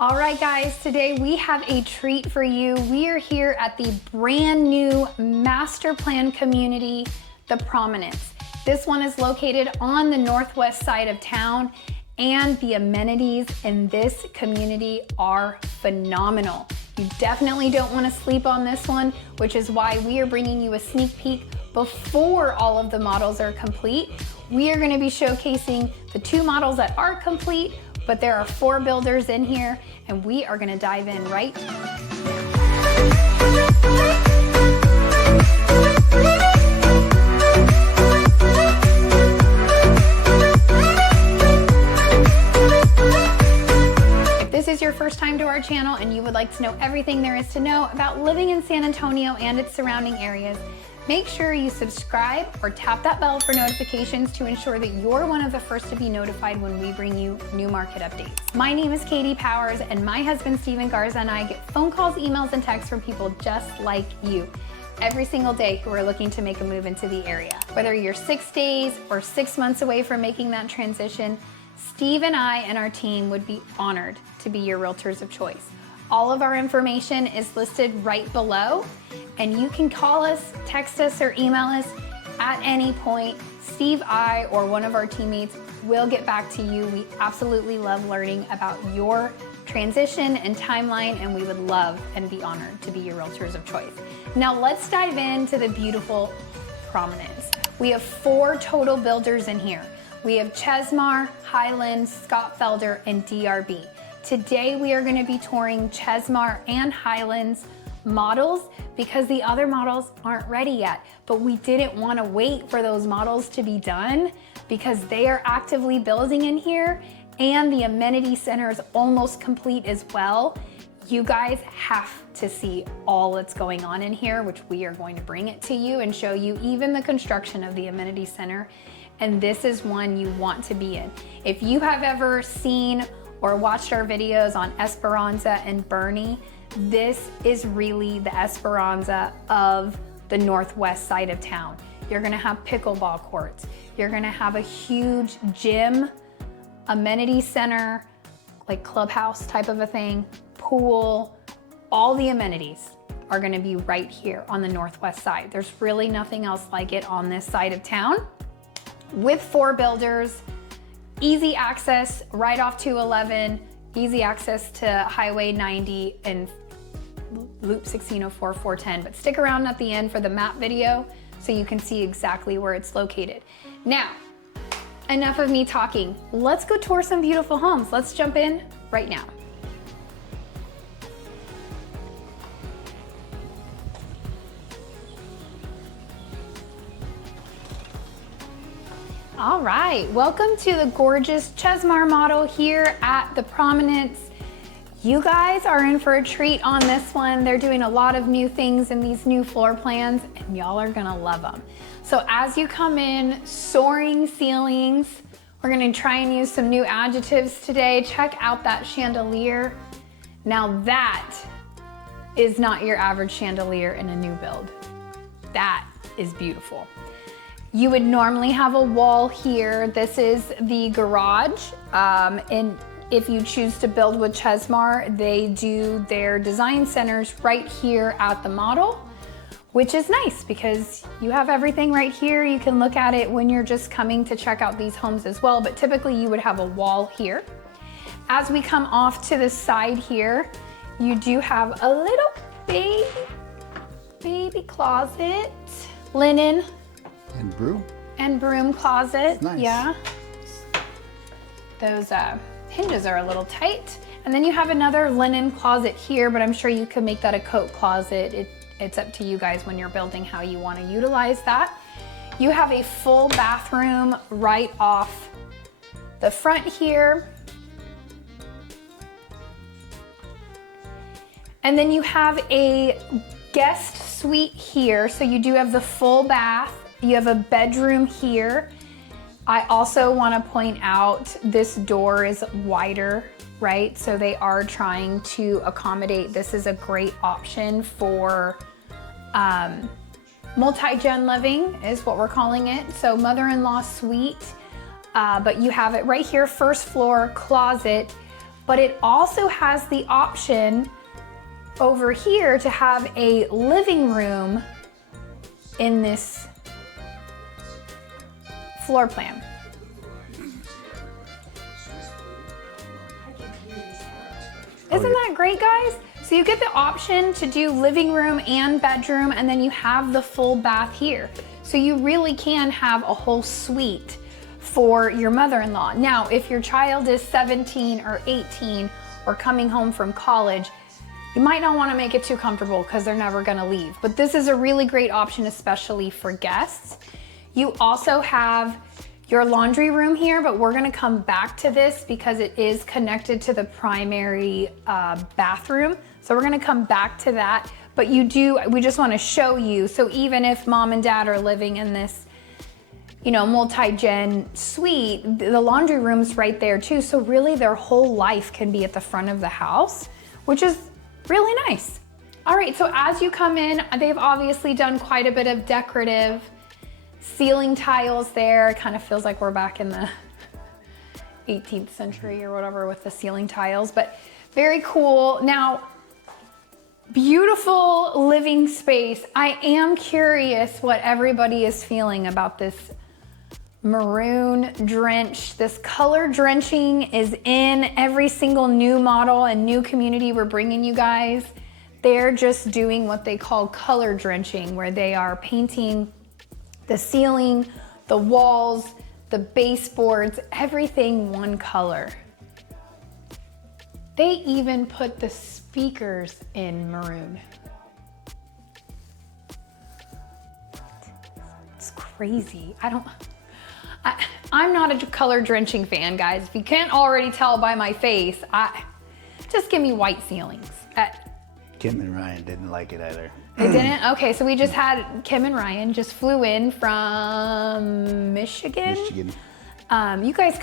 All right, guys, today we have a treat for you. We are here at the brand new master plan community, the Prominence. This one is located on the northwest side of town, and the amenities in this community are phenomenal. You definitely don't want to sleep on this one, which is why we are bringing you a sneak peek before all of the models are complete. We are going to be showcasing the 2 models that are complete, but there are 4 builders in here, and we are gonna dive in right now. If this is your first time to our channel and you would like to know everything there is to know about living in San Antonio and its surrounding areas, make sure you subscribe or tap that bell for notifications to ensure that you're one of the first to be notified when we bring you new market updates. My name is Katie Powers, and my husband Steven Garza and I get phone calls, emails, and texts from people just like you every single day who are looking to make a move into the area. Whether you're 6 days or 6 months away from making that transition, Steve and I and our team would be honored to be your realtors of choice. All of our information is listed right below, and you can call us, text us, or email us at any point. Steve, I, or one of our teammates will get back to you. We absolutely love learning about your transition and timeline, and we would love and be honored to be your realtors of choice. Now let's dive into the beautiful Prominence. We have 4 total builders in here. We have Chesmar, Highland, Scott Felder, and DRB. Today we are going to be touring Chesmar and Highland's models because the other models aren't ready yet, but we didn't want to wait for those models to be done because they are actively building in here, and the amenity center is almost complete as well. You guys have to see all that's going on in here, which we are going to bring it to you and show you even the construction of the amenity center, and this is one you want to be in. If you have ever seen or watched our videos on Esperanza and Bernie, this is really the Esperanza of the northwest side of town. You're gonna have pickleball courts. You're gonna have a huge gym, amenity center, like clubhouse type of a thing, pool. All the amenities are gonna be right here on the northwest side. There's really nothing else like it on this side of town. With 4 builders, easy access right off 211, easy access to Highway 90 and Loop 1604, 410. But stick around at the end for the map video so you can see exactly where it's located. Now, enough of me talking. Let's go tour some beautiful homes. Let's jump in right now. All right, welcome to the gorgeous Chesmar model here at the Prominence. You guys are in for a treat on this one. They're doing a lot of new things in these new floor plans, and y'all are gonna love them. So as you come in, soaring ceilings. We're gonna try and use some new adjectives today. Check out that chandelier. Now that is not your average chandelier in a new build. That is beautiful. You would normally have a wall here. This is the garage, and if you choose to build with Chesmar, they do their design centers right here at the model, which is nice because you have everything right here. You can look at it when you're just coming to check out these homes as well, but typically you would have a wall here. As we come off to the side here, you do have a little baby closet, linen, and broom closet. Nice. Yeah. Those hinges are a little tight. And then you have another linen closet here, but I'm sure you could make that a coat closet. It's up to you guys when you're building how you want to utilize that. You have a full bathroom right off the front here. And then you have a guest suite here. So you do have the full bath. You have a bedroom here. I also want to point out this door is wider, right? So they are trying to accommodate. This is a great option for multi-gen living is what we're calling it. So mother-in-law suite, but you have it right here, first floor closet but it also has the option over here to have a living room in this floor plan. Isn't that great, guys? So you get the option to do living room and bedroom, and then you have the full bath here. So you really can have a whole suite for your mother-in-law. Now, if your child is 17 or 18 or coming home from college, you might not want to make it too comfortable because they're never going to leave. But this is a really great option, especially for guests. You also have your laundry room here, but we're going to come back to this because it is connected to the primary bathroom. So we're going to come back to that. But we just want to show you. So even if mom and dad are living in this, you know, multi-gen suite, the laundry room's right there too. So really their whole life can be at the front of the house, which is really nice. All right, so as you come in, they've obviously done quite a bit of decorative ceiling tiles there. It kind of feels like we're back in the 18th century or whatever with the ceiling tiles, but very cool. Now, beautiful living space. I am curious what everybody is feeling about this maroon drench. This color drenching is in every single new model and new community we're bringing you guys. They're just doing what they call color drenching, where they are painting the ceiling, the walls, the baseboards, everything one color. They even put the speakers in maroon. It's crazy. I'm not a color drenching fan, guys. If you can't already tell by my face, just give me white ceilings. Kim and Ryan didn't like it either. They didn't? Okay, so we just had Kim and Ryan just flew in from Michigan. You guys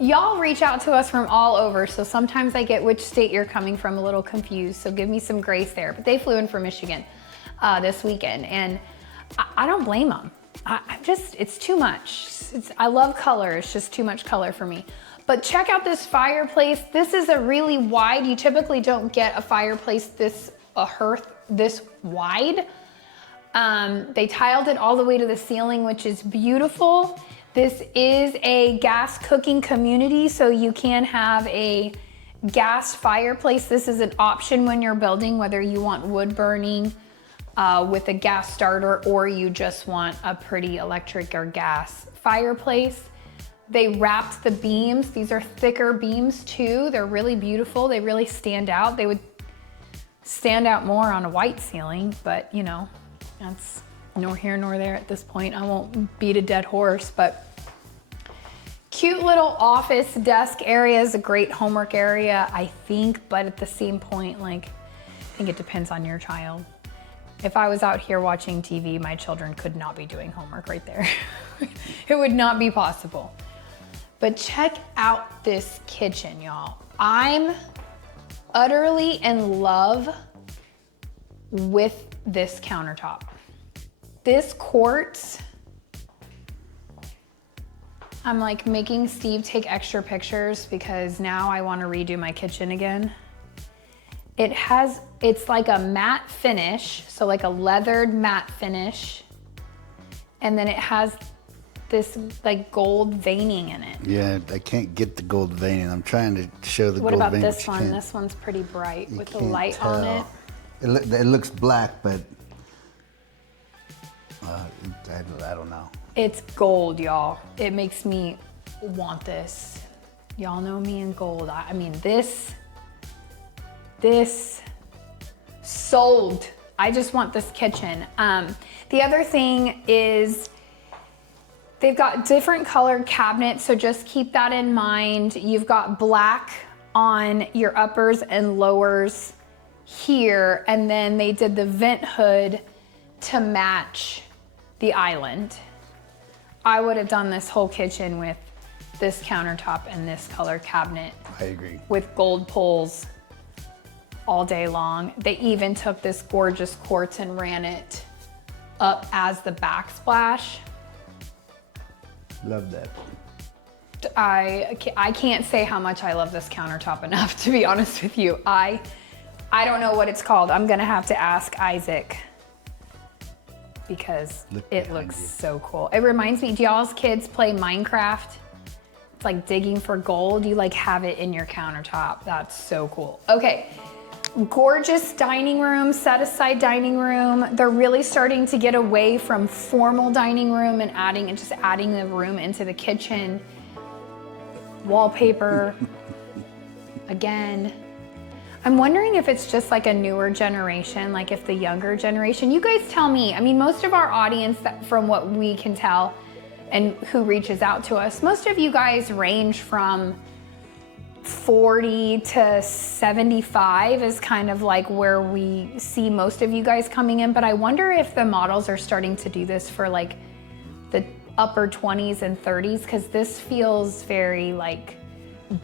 y'all reach out to us from all over, so sometimes I get which state you're coming from a little confused, so give me some grace there. But they flew in from Michigan this weekend, and I don't blame them. It's too much. I love color, it's just too much color for me. But check out this fireplace. This is a really wide, you typically don't get a fireplace a hearth this wide. They tiled it all the way to the ceiling, which is beautiful. This is a gas cooking community, so you can have a gas fireplace. This is an option when you're building, whether you want wood burning with a gas starter or you just want a pretty electric or gas fireplace. They wrapped the beams. These are thicker beams too. They're really beautiful. They really stand out. They would stand out more on a white ceiling, but you know, that's nor here nor there at this point. I won't beat a dead horse, but cute little office desk area is a great homework area, I think, but at the same point, like, I think it depends on your child. If I was out here watching TV, my children could not be doing homework right there. It would not be possible. But check out this kitchen, y'all. I'm utterly in love with this countertop. This quartz, I'm like making Steve take extra pictures because now I want to redo my kitchen again. It's like a matte finish, so like a leathered matte finish. And then it has this like gold veining in it. Yeah, I can't get the gold veining. I'm trying to show the gold veining. What about this one? This one's pretty bright with the light on it. It looks black, but I don't know. It's gold, y'all. It makes me want this. Y'all know me in gold. I mean, this sold. I just want this kitchen. The other thing is they've got different colored cabinets, so just keep that in mind. You've got black on your uppers and lowers here, and then they did the vent hood to match the island. I would have done this whole kitchen with this countertop and this color cabinet. I agree. With gold pulls all day long. They even took this gorgeous quartz and ran it up as the backsplash. Love that. I can't say how much I love this countertop enough, to be honest with you. I don't know what it's called. I'm gonna have to ask Isaac because it looks so cool. It reminds me, do y'all's kids play Minecraft? It's like digging for gold. You like have it in your countertop. That's so cool. Okay, gorgeous dining room, set aside dining room. They're really starting to get away from formal dining room and just adding the room into the kitchen. Wallpaper, again. I'm wondering if it's just like a newer generation, like if the younger generation, you guys tell me. I mean, most of our audience, from what we can tell and who reaches out to us, most of you guys range from 40 to 75 is kind of like where we see most of you guys coming in. But I wonder if the models are starting to do this for like the upper 20s and 30s, because this feels very like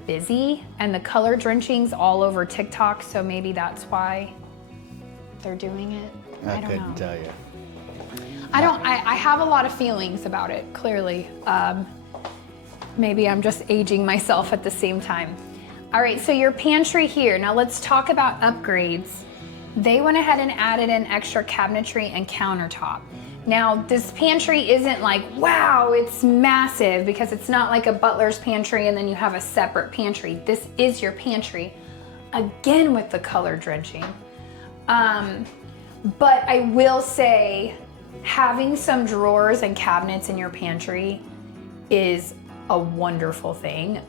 busy, and the color drenching's all over TikTok, so maybe that's why they're doing it. I don't couldn't know. tell you. I have a lot of feelings about it, clearly. Maybe I'm just aging myself at the same time. All right, so your pantry here. Now let's talk about upgrades. They went ahead and added in extra cabinetry and countertop. Now, this pantry isn't like, wow, it's massive, because it's not like a butler's pantry and then you have a separate pantry. This is your pantry, again with the color drenching. But I will say, having some drawers and cabinets in your pantry is a wonderful thing.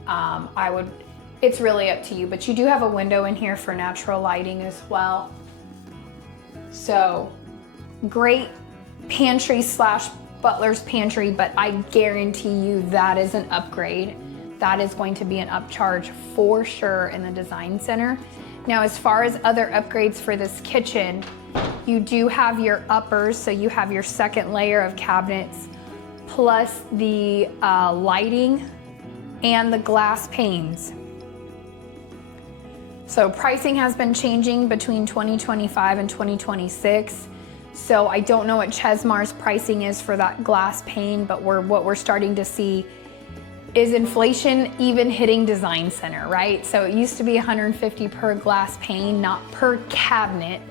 It's really up to you, but you do have a window in here for natural lighting as well. So, great pantry slash butler's pantry, but I guarantee you that is an upgrade. That is going to be an upcharge for sure in the design center. Now, as far as other upgrades for this kitchen, you do have your uppers, so you have your second layer of cabinets, plus the lighting and the glass panes. So pricing has been changing between 2025 and 2026. So I don't know what Chesmar's pricing is for that glass pane, but what we're starting to see is inflation even hitting design center, right? So it used to be $150 per glass pane, not per cabinet,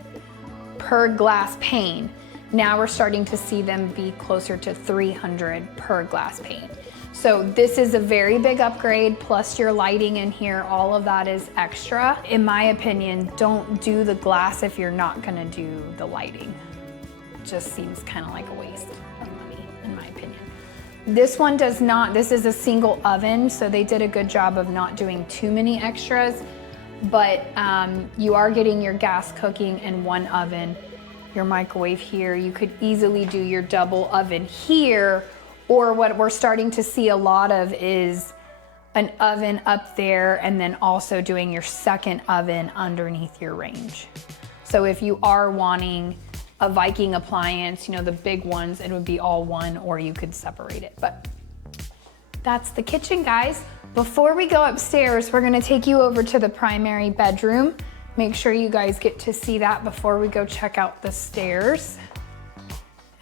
per glass pane. Now we're starting to see them be closer to $300 per glass pane. So this is a very big upgrade, plus your lighting in here, all of that is extra. In my opinion, don't do the glass if you're not gonna do the lighting. It just seems kind of like a waste of money, in my opinion. This one does not, this is a single oven, so they did a good job of not doing too many extras, but you are getting your gas cooking in one oven, your microwave here. You could easily do your double oven here, or what we're starting to see a lot of is an oven up there and then also doing your second oven underneath your range. So if you are wanting a Viking appliance, you know, the big ones, it would be all one, or you could separate it. But that's the kitchen, guys. Before we go upstairs, we're gonna take you over to the primary bedroom. Make sure you guys get to see that before we go check out the stairs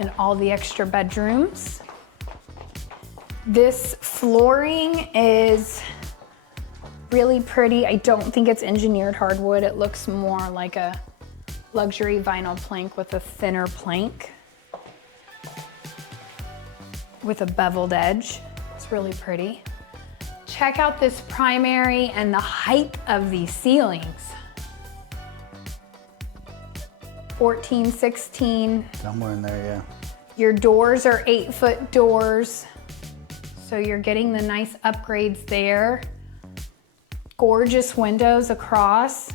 and all the extra bedrooms. This flooring is really pretty. I don't think it's engineered hardwood. It looks more like a luxury vinyl plank with a thinner plank with a beveled edge. It's really pretty. Check out this primary and the height of these ceilings. 14, 16. Somewhere in there, yeah. Your doors are 8-foot doors. So you're getting the nice upgrades there. Gorgeous windows across.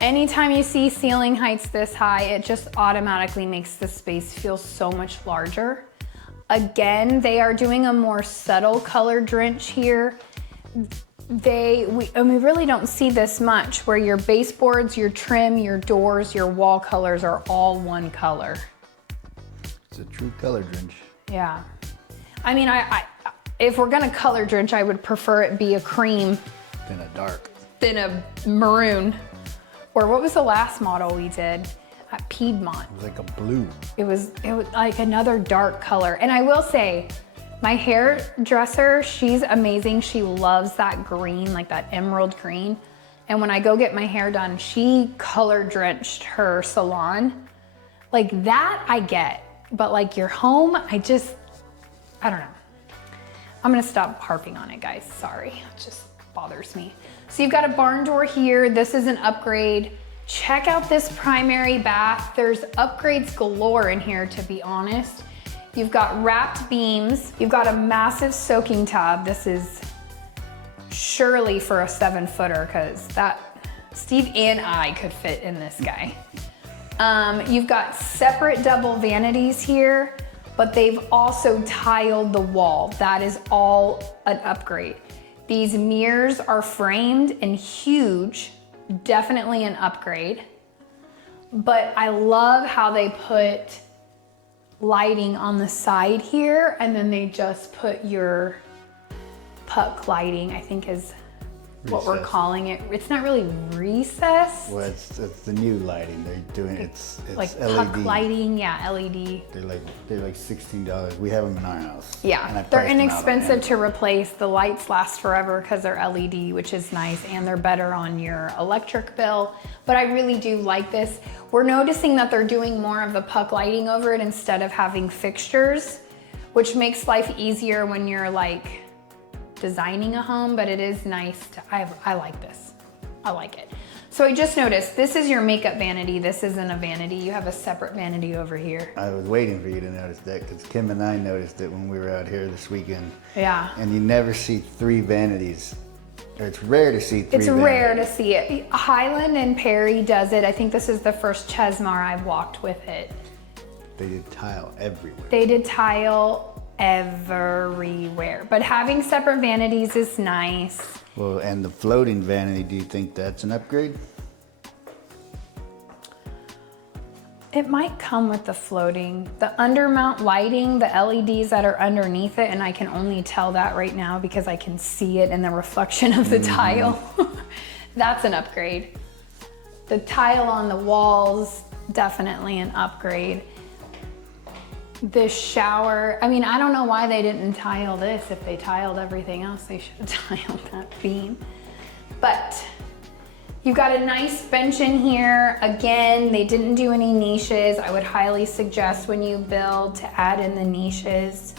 Anytime you see ceiling heights this high, it just automatically makes the space feel so much larger. Again, they are doing a more subtle color drench here. We really don't see this much, where your baseboards, your trim, your doors, your wall colors are all one color. It's a true color drench. Yeah. I mean, if we're gonna color drench, I would prefer it be a cream Than a dark. than a maroon. Or what was the last model we did at Piedmont? It was like a blue. It was like another dark color. And I will say, My hairdresser, she's amazing. She loves that green, like that emerald green. And when I go get my hair done, she color drenched her salon. Like that I get, but like your home, I don't know. I'm gonna stop harping on it, guys, sorry. It just bothers me. So you've got a barn door here. This is an upgrade. Check out this primary bath. There's upgrades galore in here, to be honest. You've got wrapped beams. You've got a massive soaking tub. This is surely for a 7-footer, because that Steve and I could fit in this guy. You've got separate double vanities here, but they've also tiled the wall. That is all an upgrade. These mirrors are framed and huge, definitely an upgrade. But I love how they put lighting on the side here, and then they just put your puck lighting, I think is what we're calling it. It's not really recess. Well, it's the new lighting they're doing. It's like LED. puck lighting, yeah, LED. They're like $16. We have them in our house. Yeah, they're inexpensive to replace. The lights last forever because they're LED, which is nice, and they're better on your electric bill. But I really do like this. We're noticing that they're doing more of the puck lighting over it instead of having fixtures, which makes life easier when you're like designing a home, but it is nice to, I like this. I like it. So I just noticed, this is your makeup vanity. This isn't a vanity. You have a separate vanity over here. I was waiting for you to notice that because Kim and I noticed it when we were out here this weekend. Yeah. And you never see 3 vanities. Or it's rare to see 3 It's vanities. rare to see it. Highland and Perry does it. I think this is the first Chesmar I've walked with it. They did tile everywhere. They did tile everywhere, but having separate vanities is nice. Well, and the floating vanity, do you think that's an upgrade? It might come with the floating. The undermount lighting, the LEDs that are underneath it, and I can only tell that right now because I can see it in the reflection of the tile. That's an upgrade. The tile on the walls, definitely an upgrade. This shower, I mean, I don't know why they didn't tile this. If they tiled everything else, they should have tiled that beam. But you've got a nice bench in here. Again, they didn't do any niches. I would highly suggest when you build to add in the niches.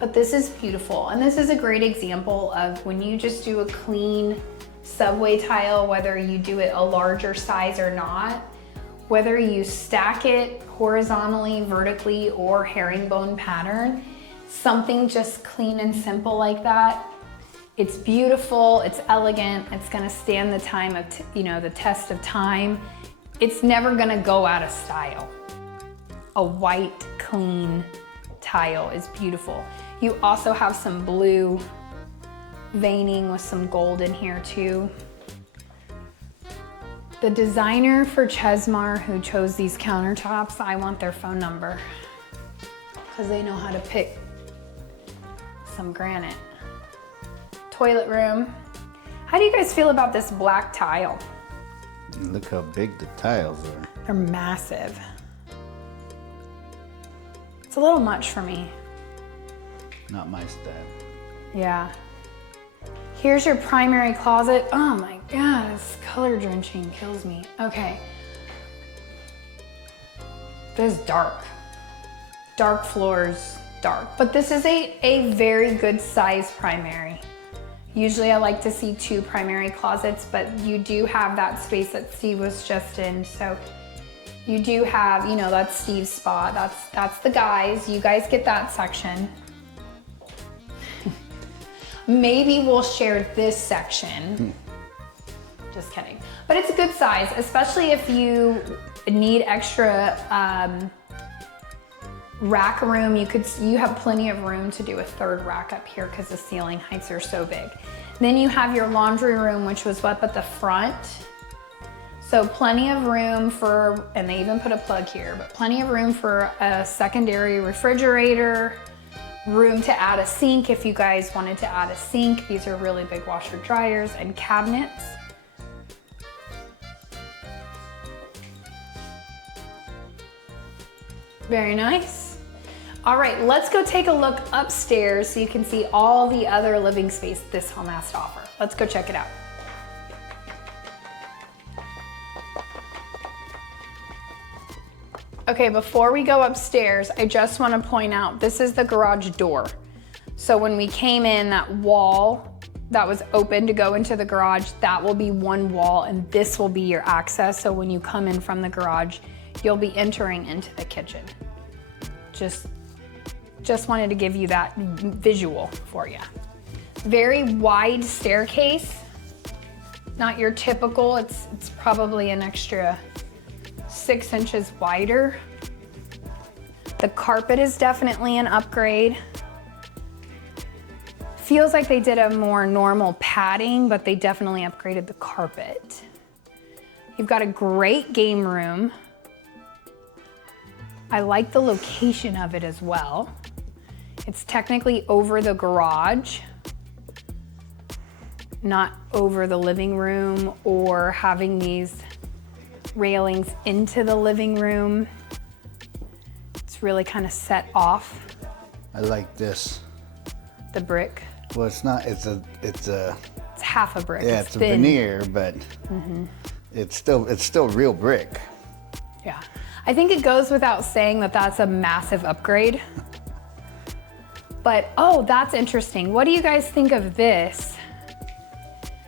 But this is beautiful. And this is a great example of when you just do a clean subway tile, whether you do it a larger size or not, whether you stack it horizontally, vertically, or herringbone pattern, something just clean and simple like that. It's beautiful, it's elegant, it's gonna stand the time of, the test of time. It's never gonna go out of style. A white, clean tile is beautiful. You also have some blue veining with some gold in here too. The designer for Chesmar who chose these countertops, I want their phone number because they know how to pick some granite. Toilet room. How do you guys feel about this black tile? Look how big the tiles are. They're massive. It's a little much for me. Not my style. Yeah. Here's your primary closet. Oh my God, this color drenching kills me. Okay. This is dark. Dark floors, dark. But this is a very good size primary. Usually I like to see 2 primary closets, but you do have that space that Steve was just in. So you do have, that's Steve's spot. That's the guys. You guys get that section. Maybe we'll share this section. Just kidding. But it's a good size, especially if you need extra rack room. You have plenty of room to do a 3rd rack up here because the ceiling heights are so big. Then you have your laundry room, which was up at the front. So plenty of room for, and they even put a plug here, but plenty of room for a secondary refrigerator. Room to add a sink if you guys wanted to add a sink. These are really big washer dryers and cabinets. Very nice. All right, let's go take a look upstairs so you can see all the other living space this home has to offer. Let's go check it out. Okay, before we go upstairs, I just want to point out, this is the garage door. So when we came in, that wall that was open to go into the garage, that will be one wall, and this will be your access. So when you come in from the garage, you'll be entering into the kitchen. Just wanted to give you that visual for you. Very wide staircase, not your typical, it's probably an extra 6 inches wider. The carpet is definitely an upgrade. Feels like they did a more normal padding, but they definitely upgraded the carpet. You've got a great game room. I like the location of it as well. It's technically over the garage, not over the living room or having these railings into the living room. It's really kind of set off. I like this. The brick. Well, it's not, it's half a brick. Yeah, it's a veneer, but it's still real brick. Yeah. I think it goes without saying that that's a massive upgrade. But, oh, that's interesting. What do you guys think of this?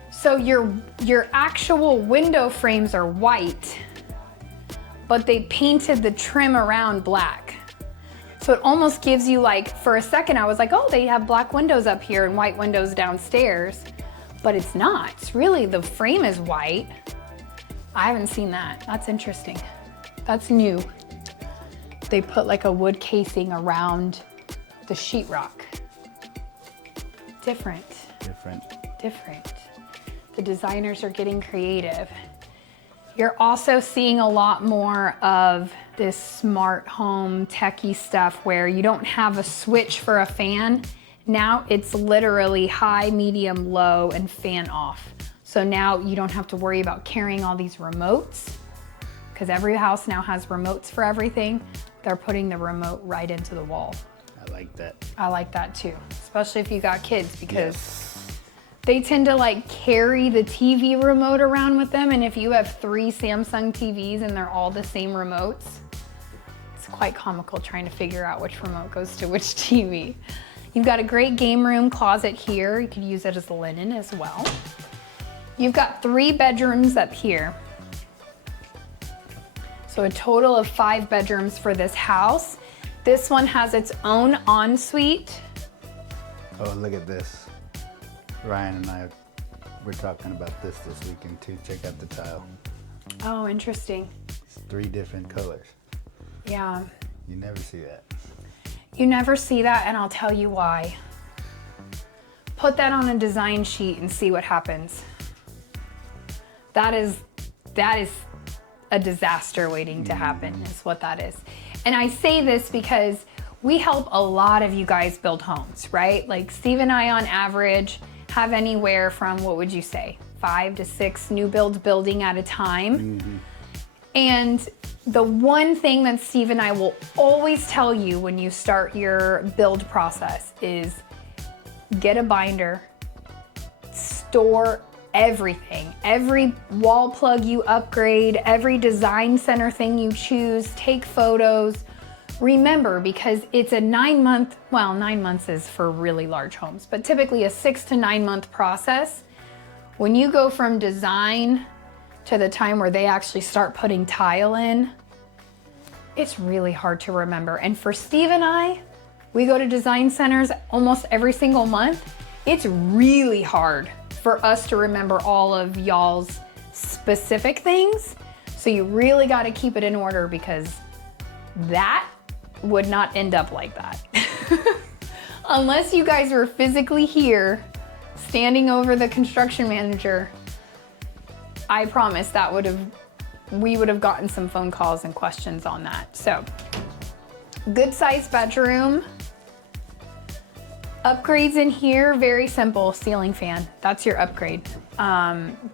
So your actual window frames are white, but they painted the trim around black. So it almost gives you, like, for a second I was like, oh, they have black windows up here and white windows downstairs, but it's not. It's really, the frame is white. I haven't seen that. That's interesting. That's new. They put like a wood casing around the sheetrock. Different. The designers are getting creative. You're also seeing a lot more of this smart home techie stuff where you don't have a switch for a fan. Now it's literally high, medium, low, and fan off. So now you don't have to worry about carrying all these remotes, because every house now has remotes for everything. They're putting the remote right into the wall. I like that. I like that too, especially if you got kids, because they tend to like carry the TV remote around with them. And if you have 3 Samsung TVs and they're all the same remotes, it's quite comical trying to figure out which remote goes to which TV. You've got a great game room closet here. You could use it as linen as well. You've got 3 bedrooms up here. So a total of 5 bedrooms for this house. This one has its own ensuite. Oh, look at this. Ryan and I were talking about this weekend too. Check out the tile. Oh, interesting. It's 3 different colors. Yeah. You never see that. You never see that, and I'll tell you why. Put that on a design sheet and see what happens. That is a disaster waiting to happen, is what that is. And I say this because we help a lot of you guys build homes, right? Like Steve and I on average have anywhere from, what would you say, 5 to 6 new builds building at a time. And the one thing that Steve and I will always tell you when you start your build process is get a binder, store everything, every wall plug you upgrade, every design center thing you choose, take photos. Remember, because it's a 9-month, well, 9 months is for really large homes, but typically a 6 to 9 month process. When you go from design to the time where they actually start putting tile in, it's really hard to remember. And for Steve and I, we go to design centers almost every single month. It's really hard for us to remember all of y'all's specific things. So you really got to keep it in order, because that would not end up like that. Unless you guys were physically here, standing over the construction manager, I promise that we would have gotten some phone calls and questions on that. So, good sized bedroom. Upgrades in here, very simple, ceiling fan. That's your upgrade.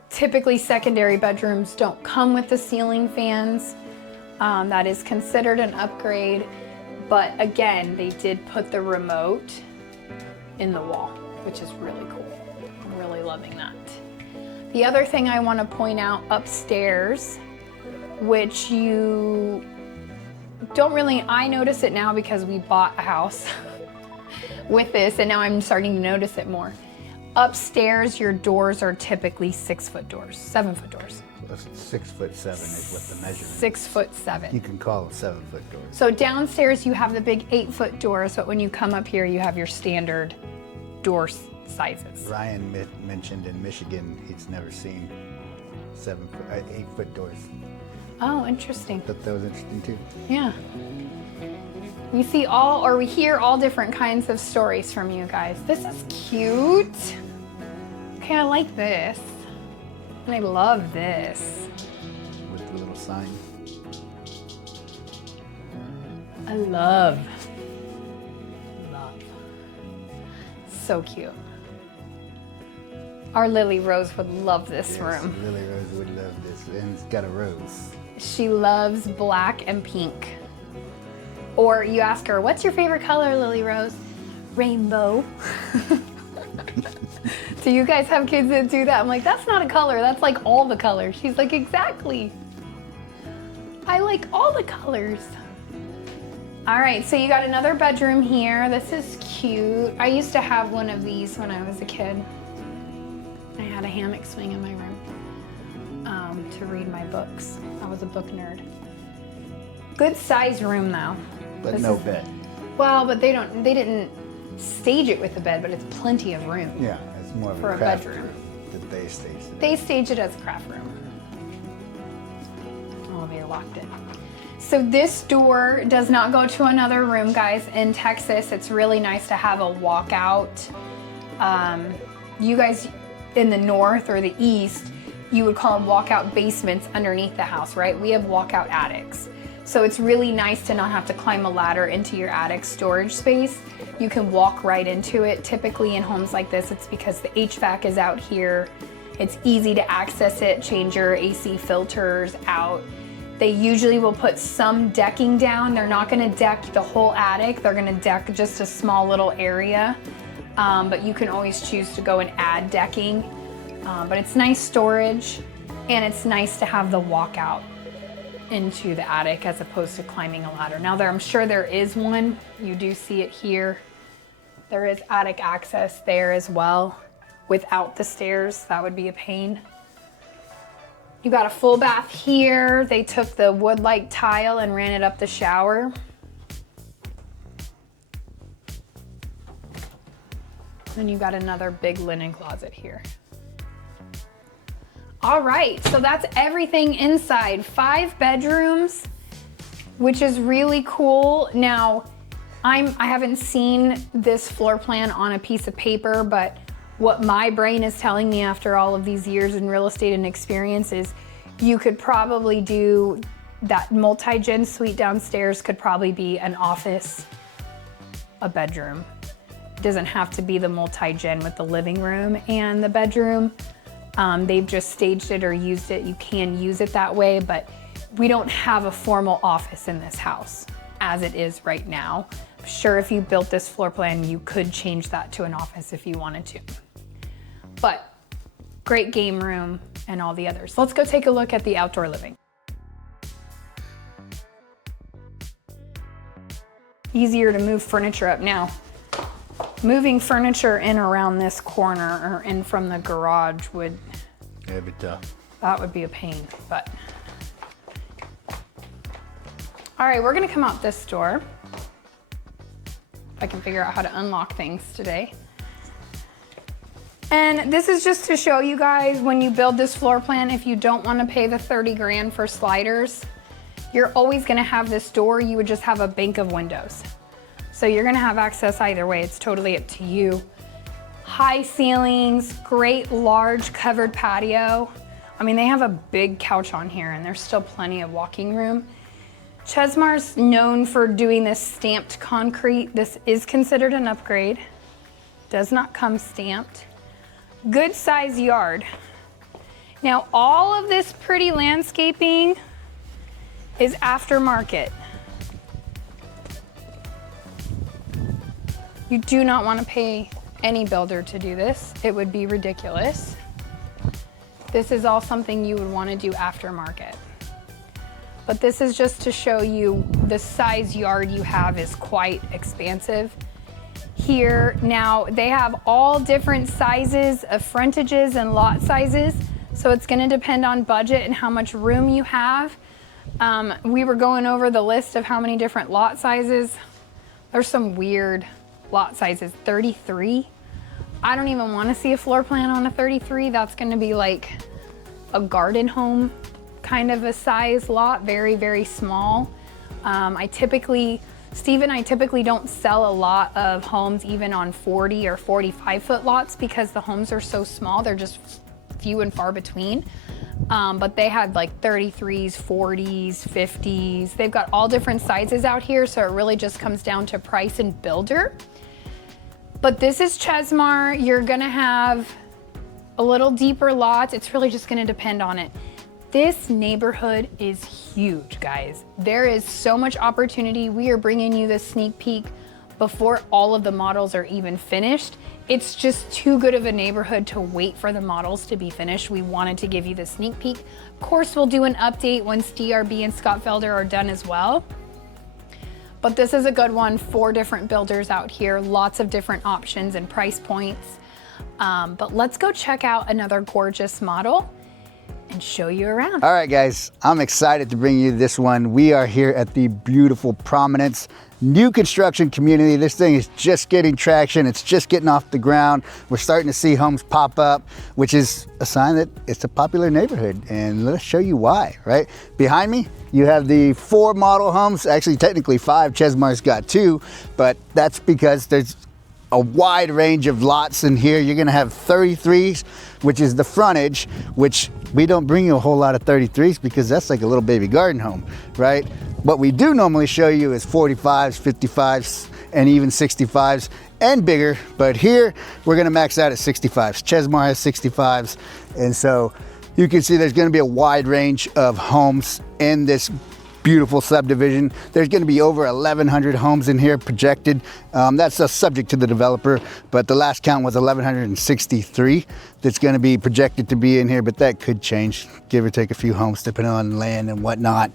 Typically secondary bedrooms don't come with the ceiling fans. That is considered an upgrade. But again, they did put the remote in the wall, which is really cool. I'm really loving that. The other thing I want to point out upstairs, which you don't really, I notice it now because we bought a house with this, and now I'm starting to notice it more. Upstairs, your doors are typically 6-foot doors, 7-foot doors. 6'7" is what the measurement. 6'7". You can call them 7-foot doors. So downstairs you have the big 8-foot doors, but when you come up here, you have your standard door sizes. Ryan mentioned in Michigan he's never seen 8-foot doors. Oh, interesting. Thought that was interesting too. Yeah. We see all, or we hear all different kinds of stories from you guys. This is cute. Okay, I like this. And I love this. With the little sign. I love. So cute. Our Lily Rose would love this room. Lily Rose would love this, and it's got a rose. She loves black and pink. Or you ask her, what's your favorite color, Lily Rose? Rainbow. Do you guys have kids that do that? I'm like, that's not a color, that's like all the colors. She's like, exactly. I like all the colors. All right, so you got another bedroom here. This is cute. I used to have one of these when I was a kid. I had a hammock swing in my room to read my books. I was a book nerd. Good size room though. But no bed. Well, but they didn't stage it with a bed, but it's plenty of room. Yeah, it's more of for a craft bedroom. room that they staged it. They stage it as a craft room. Oh, they're locked in. So this door does not go to another room, guys. In Texas, it's really nice to have a walkout. You guys in the north or the east, you would call them walkout basements underneath the house, right? We have walkout attics. So it's really nice to not have to climb a ladder into your attic storage space. You can walk right into it. Typically in homes like this, it's because the HVAC is out here. It's easy to access it, change your AC filters out. They usually will put some decking down. They're not gonna deck the whole attic. They're gonna deck just a small little area. But you can always choose to go and add decking. But it's nice storage, and it's nice to have the walkout into the attic as opposed to climbing a ladder. Now I'm sure there is one. You do see it here. There is attic access there as well. Without the stairs, that would be a pain. You got a full bath here. They took the wood-like tile and ran it up the shower. And you got another big linen closet here. All right, so that's everything inside. 5 bedrooms, which is really cool. Now, I haven't seen this floor plan on a piece of paper, but what my brain is telling me after all of these years in real estate and experience is you could probably do that multi-gen suite downstairs could probably be an office, a bedroom. It doesn't have to be the multi-gen with the living room and the bedroom. They've just staged it or used it. You can use it that way, but we don't have a formal office in this house as it is right now. I'm sure if you built this floor plan, you could change that to an office if you wanted to. But great game room and all the others. Let's go take a look at the outdoor living. Easier to move furniture up now. Moving furniture in around this corner or in from the garage would... It'd be tough. That would be a pain, but... All right, we're gonna come out this door. If I can figure out how to unlock things today. And this is just to show you guys when you build this floor plan, if you don't wanna pay the 30 grand for sliders, you're always gonna have this door. You would just have a bank of windows. So you're gonna have access either way. It's totally up to you. High ceilings, great large covered patio. I mean, they have a big couch on here and there's still plenty of walking room. Chesmar's known for doing this stamped concrete. This is considered an upgrade. Does not come stamped. Good size yard. Now, all of this pretty landscaping is aftermarket. You do not want to pay any builder to do this. It would be ridiculous. This is all something you would want to do aftermarket. But this is just to show you the size yard you have is quite expansive. Here, now they have all different sizes of frontages and lot sizes. So it's going to depend on budget and how much room you have. We were going over the list of how many different lot sizes. There's some weird lot sizes. 33. I don't even want to see a floor plan on a 33. That's going to be like a garden home kind of a size lot, very, very small. Steve and I typically don't sell a lot of homes even on 40 or 45 foot lots because the homes are so small. They're just few and far between. But they had like 33s, 40s, 50s. They've got all different sizes out here. So it really just comes down to price and builder. But this is Chesmar. You're gonna have a little deeper lots. It's really just gonna depend on it. This neighborhood is huge, guys. There is so much opportunity. We are bringing you this sneak peek before all of the models are even finished. It's just too good of a neighborhood to wait for the models to be finished. We wanted to give you the sneak peek. Of course, we'll do an update once DRB and Scott Felder are done as well. But this is a good one. 4 different builders out here, lots of different options and price points. But let's go check out another gorgeous model and show you around. All right, guys, I'm excited to bring you this one. We are here at the beautiful Prominence new construction community. This thing is just getting traction. It's just getting off the ground. We're starting to see homes pop up, which is a sign that it's a popular neighborhood. And let's show you why, right? Behind me, you have the 4 model homes, actually technically 5. Chesmar's got 2, but that's because there's a wide range of lots in here. You're gonna have 33s, which is the frontage, which we don't bring you a whole lot of 33s because that's like a little baby garden home, right? What we do normally show you is 45s, 55s, and even 65s and bigger, but here we're gonna max out at 65s. Chesmar has 65s, and so you can see there's gonna be a wide range of homes in this beautiful subdivision. There's going to be over 1,100 homes in here projected. That's a subject to the developer, but the last count was 1,163 that's going to be projected to be in here, but that could change, give or take a few homes depending on land and whatnot.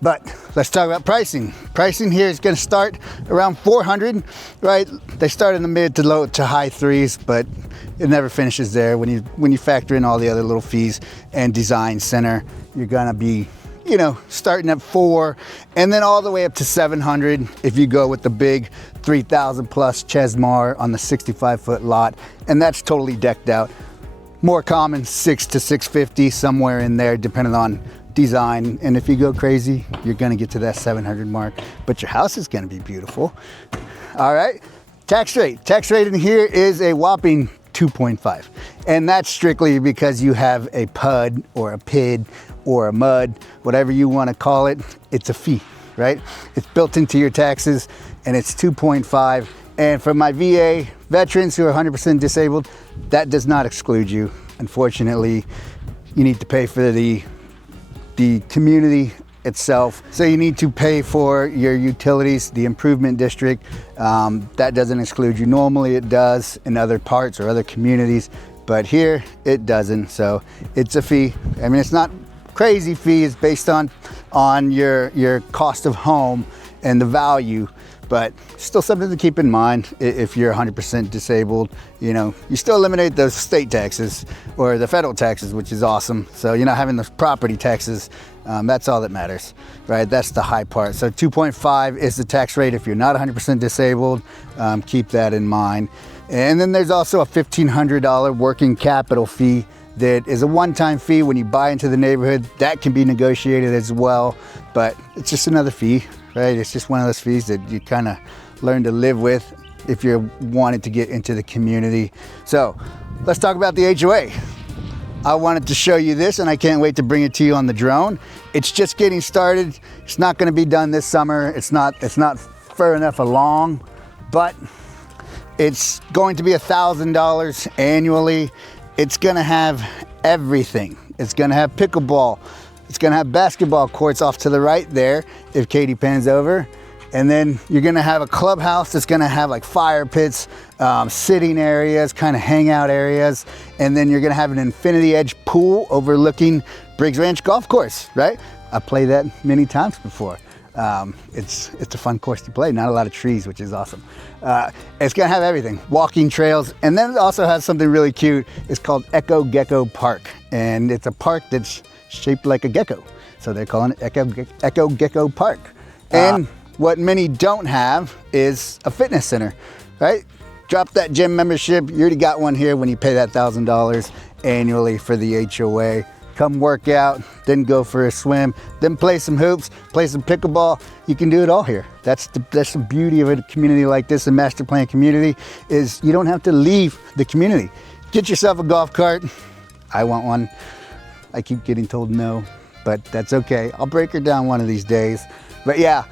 But let's talk about pricing. Pricing here is going to start around 400, right? They start in the mid to low to high 3s, but it never finishes there. When you factor in all the other little fees and design center, you're going to be, you know, starting at 4 and then all the way up to 700 if you go with the big 3,000 plus Chesmar on the 65 foot lot, and that's totally decked out. More common 6 to 650, somewhere in there depending on design, and if you go crazy you're going to get to that 700 mark, but your house is going to be beautiful. All right, tax rate in here is a whopping 2.5, and that's strictly because you have a PUD or a PID or a MUD, whatever you want to call it. It's a fee, right? It's built into your taxes, and it's 2.5. And for my VA veterans who are 100% disabled, that does not exclude you. Unfortunately, you need to pay for the community itself. So you need to pay for your utilities, the improvement district. That doesn't exclude you. Normally it does in other parts or other communities, but here it doesn't. So it's a fee. I mean, it's not crazy fee. It's based on your cost of home and the value, but still something to keep in mind. If you're 100% disabled, you know, you still eliminate those state taxes or the federal taxes, which is awesome. So you're not having those property taxes. That's all that matters, right? That's the high part. So 2.5 is the tax rate if you're not 100% disabled. Keep that in mind. And then there's also a $1,500 working capital fee that is a one-time fee when you buy into the neighborhood. That can be negotiated as well, but it's just another fee, right? It's just one of those fees that you kind of learn to live with if you're wanting to get into the community. So let's talk about the HOA. I wanted to show you this, and I can't wait to bring it to you on the drone. It's just getting started. It's not going to be done this summer. It's not far enough along, but it's going to be $1,000 annually. It's gonna have everything. It's gonna have pickleball. It's gonna have basketball courts off to the right there if Katie pans over. And then you're gonna have a clubhouse that's gonna have like fire pits, sitting areas, kind of hangout areas. And then you're gonna have an infinity edge pool overlooking Briggs Ranch Golf Course, right? I played that many times before. It's a fun course to play, not a lot of trees, which is awesome. It's gonna have everything, walking trails, and then it also has something really cute. It's called Echo Gecko Park, and it's a park that's shaped like a gecko. So they're calling it Echo Gecko Park. And what many don't have is a fitness center, right? Drop that gym membership. You already got one here when you pay that $1,000 annually for the HOA. Come work out, then go for a swim, then play some hoops, play some pickleball. You can do it all here. That's the beauty of a community like this, a master plan community, is you don't have to leave the community. Get yourself a golf cart. I want one. I keep getting told no, but that's okay. I'll break her down one of these days. But yeah,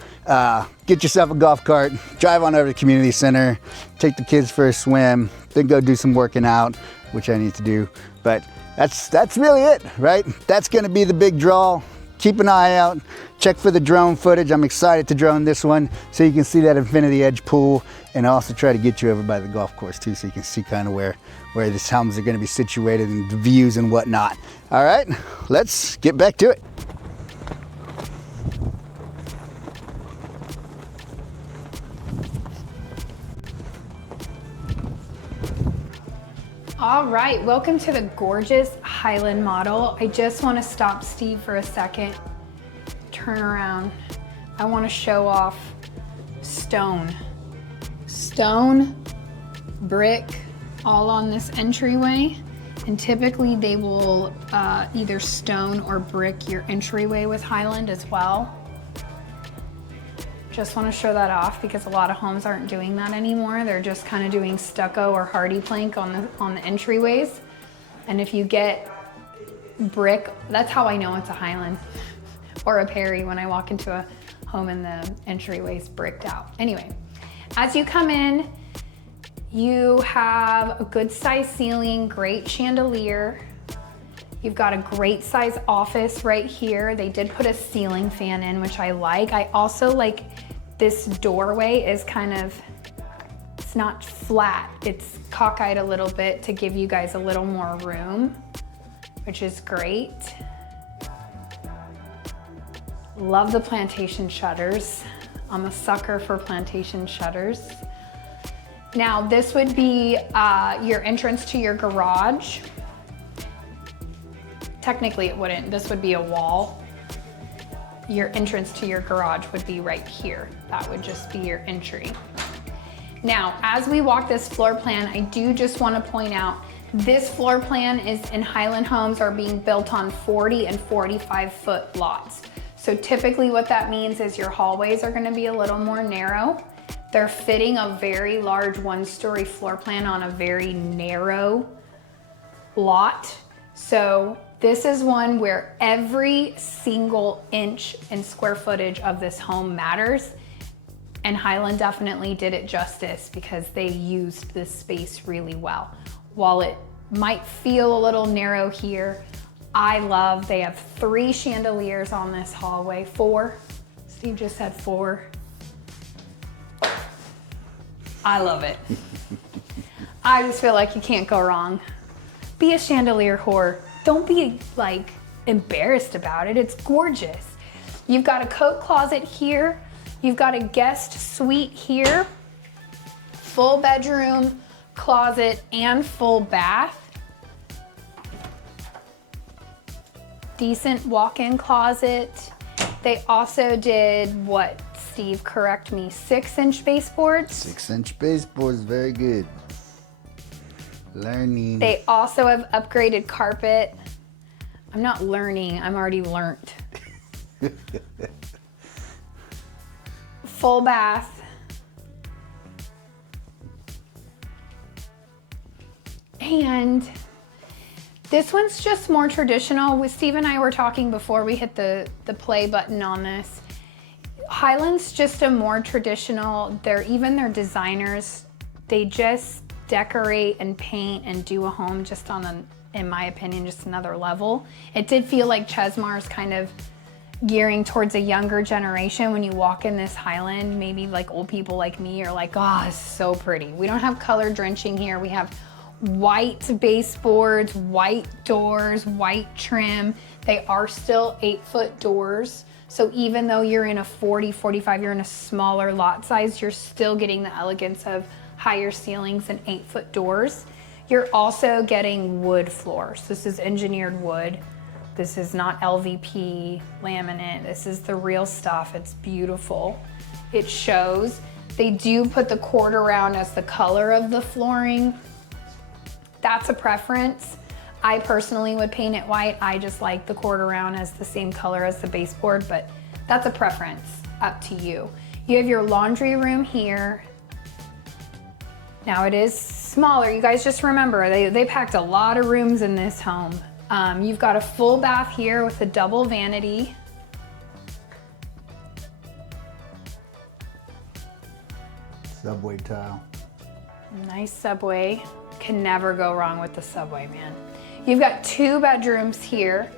get yourself a golf cart, drive on over to the community center, take the kids for a swim, then go do some working out, which I need to do. But that's really it, right? That's gonna be the big draw. Keep an eye out, check for the drone footage. I'm excited to drone this one so you can see that infinity edge pool, and I'll also try to get you over by the golf course too so you can see kind of where these homes are gonna be situated and the views and whatnot. All right, let's get back to it. All right, welcome to the gorgeous Highland model. I just want to stop Steve for a second. Turn around. I want to show off stone. Stone, brick, all on this entryway. And typically they will either stone or brick your entryway with Highland as well. Just want to show that off because a lot of homes aren't doing that anymore. They're just kind of doing stucco or hardy plank on the entryways. And if you get brick, that's how I know it's a Highland or a Perry when I walk into a home and the entryway's bricked out. Anyway, as you come in, you have a good size ceiling, great chandelier. You've got a great size office right here. They did put a ceiling fan in, which I like. I also like this doorway is kind of, it's not flat. It's cockeyed a little bit to give you guys a little more room, which is great. Love the plantation shutters. I'm a sucker for plantation shutters. Now this would be your entrance to your garage. Technically it wouldn't, this would be a wall. Your entrance to your garage would be right here. That would just be your entry. Now, as we walk this floor plan, I do just want to point out, this floor plan is in Highland Homes are being built on 40 and 45 foot lots. So typically what that means is your hallways are going to be a little more narrow. They're fitting a very large one-story floor plan on a very narrow lot. So this is one where every single inch and square footage of this home matters. And Highland definitely did it justice because they used this space really well. While it might feel a little narrow here, I love, they have 3 chandeliers on this hallway. 4, Steve just said 4. I love it. I just feel like you can't go wrong. Be a chandelier whore. Don't be like embarrassed about it. It's gorgeous. You've got a coat closet here. You've got a guest suite here. Full bedroom, closet, and full bath. Decent walk-in closet. They also did what, Steve, correct me, 6-inch baseboards? 6-inch baseboards, very good. Learning. They also have upgraded carpet. I'm not learning, I'm already learnt. Full bath. And this one's just more traditional. With Steve and I were talking before we hit the play button on this. Highland's just a more traditional, even their designers, they just decorate and paint and do a home just on in my opinion, just another level. It did feel like Chesmar's kind of gearing towards a younger generation. When you walk in this Highland, maybe like old people like me are like, oh, it's so pretty. We don't have color drenching here. We have white baseboards, white doors, white trim. They are still 8-foot doors. So even though you're in a 40, 45, you're in a smaller lot size, you're still getting the elegance of higher ceilings and 8-foot doors. You're also getting wood floors. This is engineered wood. This is not LVP laminate. This is the real stuff. It's beautiful. It shows. They do put the quarter round as the color of the flooring. That's a preference. I personally would paint it white. I just like the quarter round as the same color as the baseboard, but that's a preference, up to you. You have your laundry room here. Now it is smaller. You guys just remember, they packed a lot of rooms in this home. You've got a full bath here with a double vanity. Subway tile. Nice subway. Can never go wrong with the subway, man. You've got 2 bedrooms here.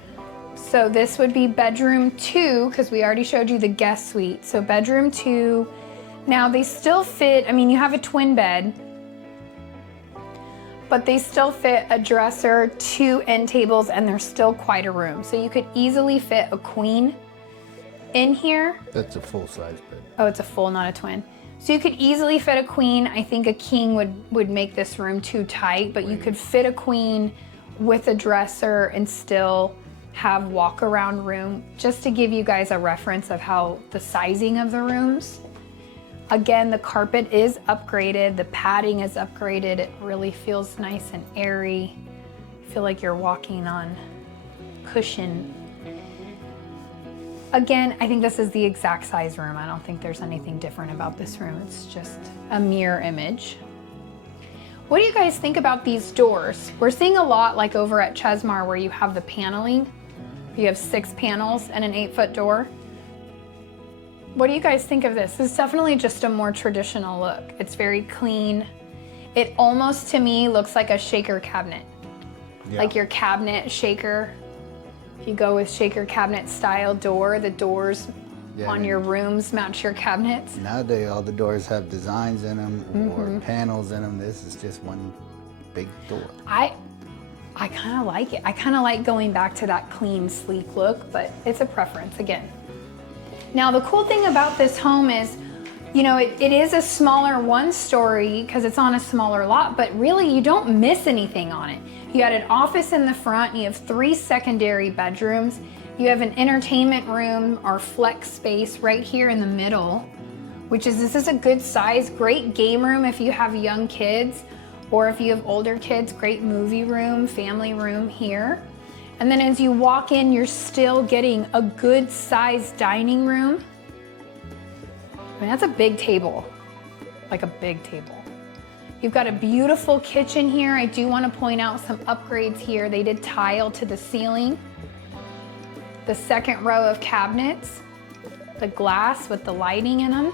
So this would be bedroom 2, because we already showed you the guest suite. So bedroom 2. Now they still fit, I mean, you have a twin bed, but they still fit a dresser, 2 end tables, and there's still quite a room. So you could easily fit a queen in here. That's a full-size bed. Oh, it's a full, not a twin. So you could easily fit a queen. I think a king would make this room too tight, but you could fit a queen with a dresser and still have walk-around room, just to give you guys a reference of how the sizing of the rooms. Again, the carpet is upgraded, the padding is upgraded. It really feels nice and airy. I feel like you're walking on cushion. Again, I think this is the exact size room. I don't think there's anything different about this room. It's just a mirror image. What do you guys think about these doors? We're seeing a lot like over at Chesmar where you have the paneling. You have 6 panels and an 8-foot door. What do you guys think of this? This is definitely just a more traditional look. It's very clean. It almost, to me, looks like a shaker cabinet. Yeah. Like your cabinet shaker. If you go with shaker cabinet style door, the doors on your rooms match your cabinets. Nowadays, all the doors have designs in them or panels in them. This is just one big door. I kind of like it. I kind of like going back to that clean, sleek look, but it's a preference again. Now, the cool thing about this home is, you know, it is a smaller 1-story because it's on a smaller lot, but really you don't miss anything on it. You had an office in the front, you have 3 secondary bedrooms, you have an entertainment room or flex space right here in the middle, this is a good size, great game room if you have young kids, or if you have older kids, great movie room, family room here. And then as you walk in, you're still getting a good sized dining room. I mean, that's a big table, like a big table. You've got a beautiful kitchen here. I do want to point out some upgrades here. They did tile to the ceiling. The second row of cabinets, the glass with the lighting in them.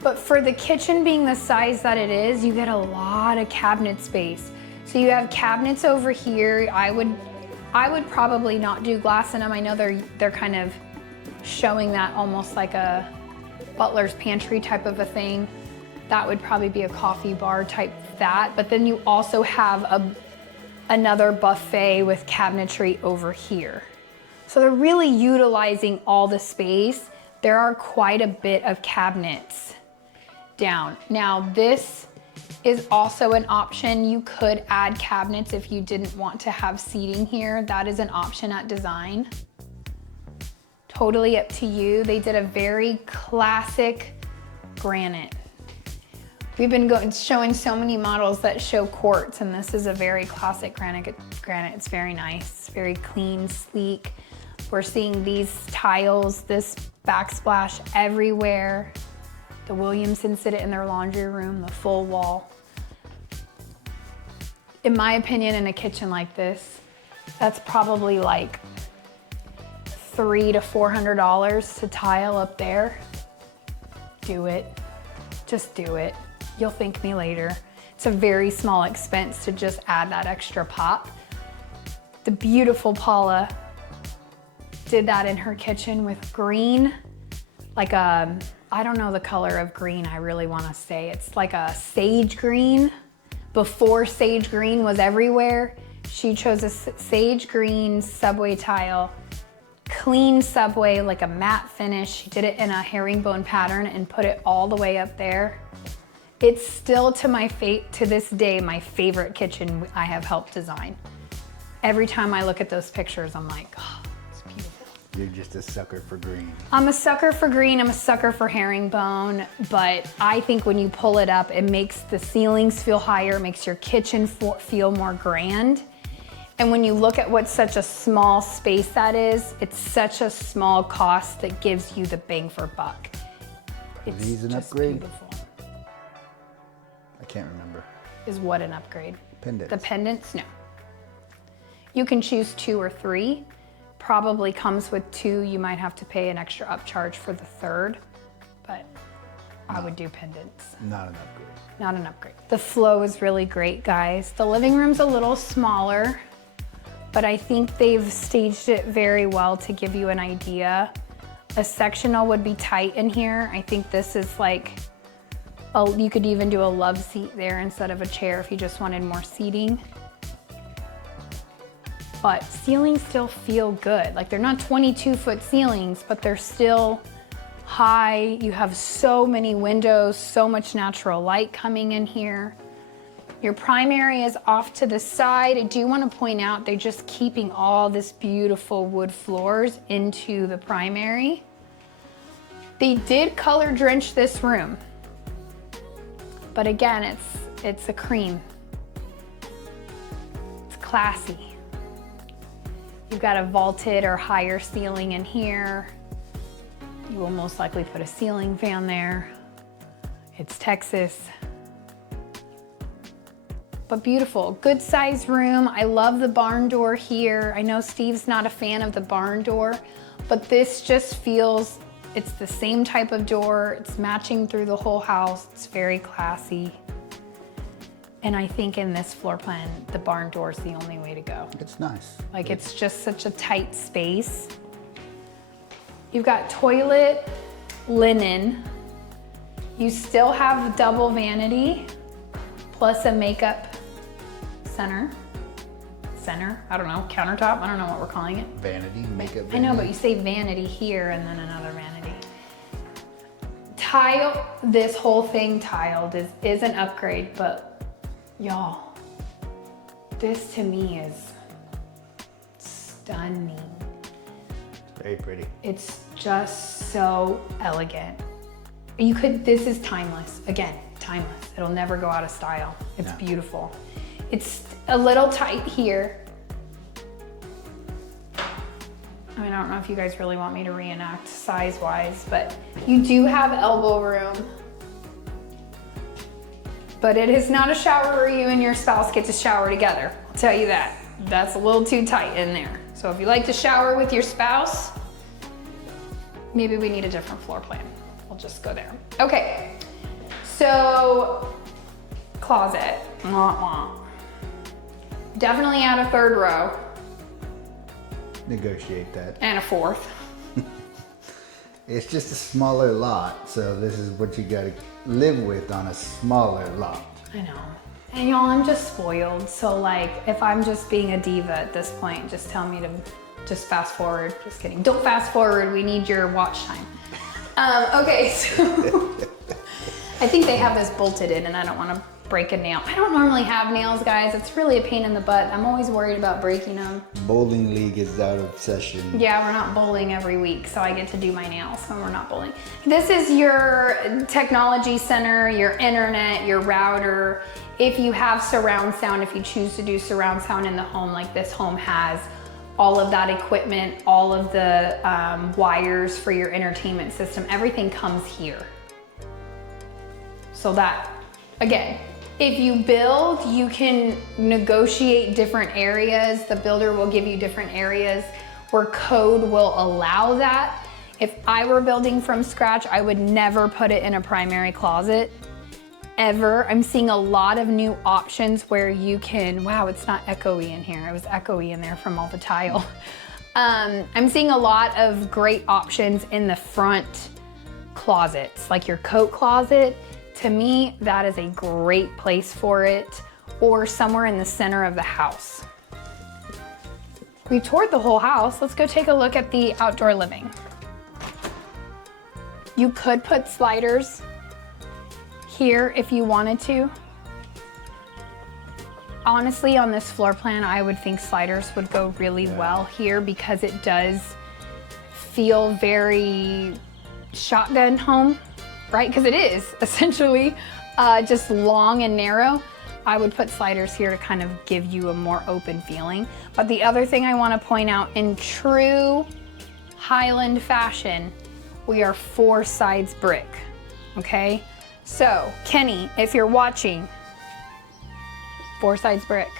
But for the kitchen being the size that it is, you get a lot of cabinet space. So you have cabinets over here. I would probably not do glass in them. I know they're kind of showing that almost like a butler's pantry type of a thing. That would probably be a coffee bar type that. But then you also have another buffet with cabinetry over here. So they're really utilizing all the space. There are quite a bit of cabinets down. Now this is also an option. You could add cabinets if you didn't want to have seating here. That is an option at design. Totally up to you. They did a very classic granite. We've been showing so many models that show quartz, and this is a very classic granite. It's very nice, very clean, sleek. We're seeing these tiles, this backsplash everywhere. The Williamsons did it in their laundry room, the full wall. In my opinion, in a kitchen like this, that's probably like $300 to $400 to tile up there. Do it, just do it. You'll thank me later. It's a very small expense to just add that extra pop. The beautiful Paula did that in her kitchen with green, like a, I don't know the color of green I really want to say. It's like a sage green. Before sage green was everywhere, she chose a sage green subway tile, clean subway, like a matte finish. She did it in a herringbone pattern and put it all the way up there. It's still to this day, my favorite kitchen I have helped design. Every time I look at those pictures, I'm like, oh, it's beautiful. You're just a sucker for green. I'm a sucker for green, I'm a sucker for herringbone, but I think when you pull it up, it makes the ceilings feel higher, makes your kitchen feel more grand. And when you look at what such a small space that is, it's such a small cost that gives you the bang for buck. It's these an just upgrade? beautiful. I can't remember. Is what an upgrade? Pendants. The pendants, no. You can choose 2 or 3. Probably comes with 2. You might have to pay an extra upcharge for the 3rd, but I would do pendants. Not an upgrade. Not an upgrade. The flow is really great, guys. The living room's a little smaller, but I think they've staged it very well to give you an idea. A sectional would be tight in here. I think this is like, you could even do a love seat there instead of a chair if you just wanted more seating. But ceilings still feel good. Like they're not 22-foot ceilings, but they're still high. You have so many windows, so much natural light coming in here. Your primary is off to the side. I do want to point out they're just keeping all this beautiful wood floors into the primary. They did color drench this room, but again, it's a cream. It's classy. You've got a vaulted or higher ceiling in here. You will most likely put a ceiling fan there. It's Texas. But beautiful, good size room. I love the barn door here. I know Steve's not a fan of the barn door, but this just feels, it's the same type of door. It's matching through the whole house. It's very classy. And I think in this floor plan, the barn door is the only way to go. It's nice. Like it's just such a tight space. You've got toilet, linen. You still have double vanity, plus a makeup center, I don't know, countertop, I don't know what we're calling it. Vanity, makeup vanity. I know, but you say vanity here and then another vanity. Tile, this whole thing tiled is an upgrade, but y'all, this to me is stunning. Very pretty. It's just so elegant. This is timeless. Again, timeless. It'll never go out of style. It's beautiful. It's a little tight here. I mean, I don't know if you guys really want me to reenact size-wise, but you do have elbow room. But it is not a shower where you and your spouse get to shower together. I'll tell you that. That's a little too tight in there. So if you like to shower with your spouse, maybe we need a different floor plan. We'll just go there. Okay, so closet. Definitely add a 3rd row. Negotiate that. And a 4th. It's just a smaller lot, so this is what you gotta live with on a smaller lot. I know. And y'all, I'm just spoiled. So like, if I'm just being a diva at this point, just tell me to just fast forward. Just kidding. Don't fast forward. We need your watch time. Okay, so I think they have this bolted in and I don't want to break a nail. I don't normally have nails, guys. It's really a pain in the butt. I'm always worried about breaking them. Bowling league is out of session. Yeah, we're not bowling every week, so I get to do my nails when we're not bowling. This is your technology center, your internet, your router. If you have surround sound, if you choose to do surround sound in the home, like this home has, all of that equipment, all of the wires for your entertainment system, everything comes here. So that, again, if you build, you can negotiate different areas. The builder will give you different areas where code will allow that. If I were building from scratch, I would never put it in a primary closet, ever. I'm seeing a lot of new options where you can, wow, it's not echoey in here. It was echoey in there from all the tile. I'm seeing a lot of great options in the front closets, like your coat closet. To me, that is a great place for it, or somewhere in the center of the house. We toured the whole house. Let's go take a look at the outdoor living. You could put sliders here if you wanted to. Honestly, on this floor plan, I would think sliders would go really well here because it does feel very shotgun home, right? Because it is essentially just long and narrow. I would put sliders here to kind of give you a more open feeling. But the other thing I want to point out, in true Highland fashion, we are 4 sides brick, okay? So, Kenny, if you're watching, 4 sides brick,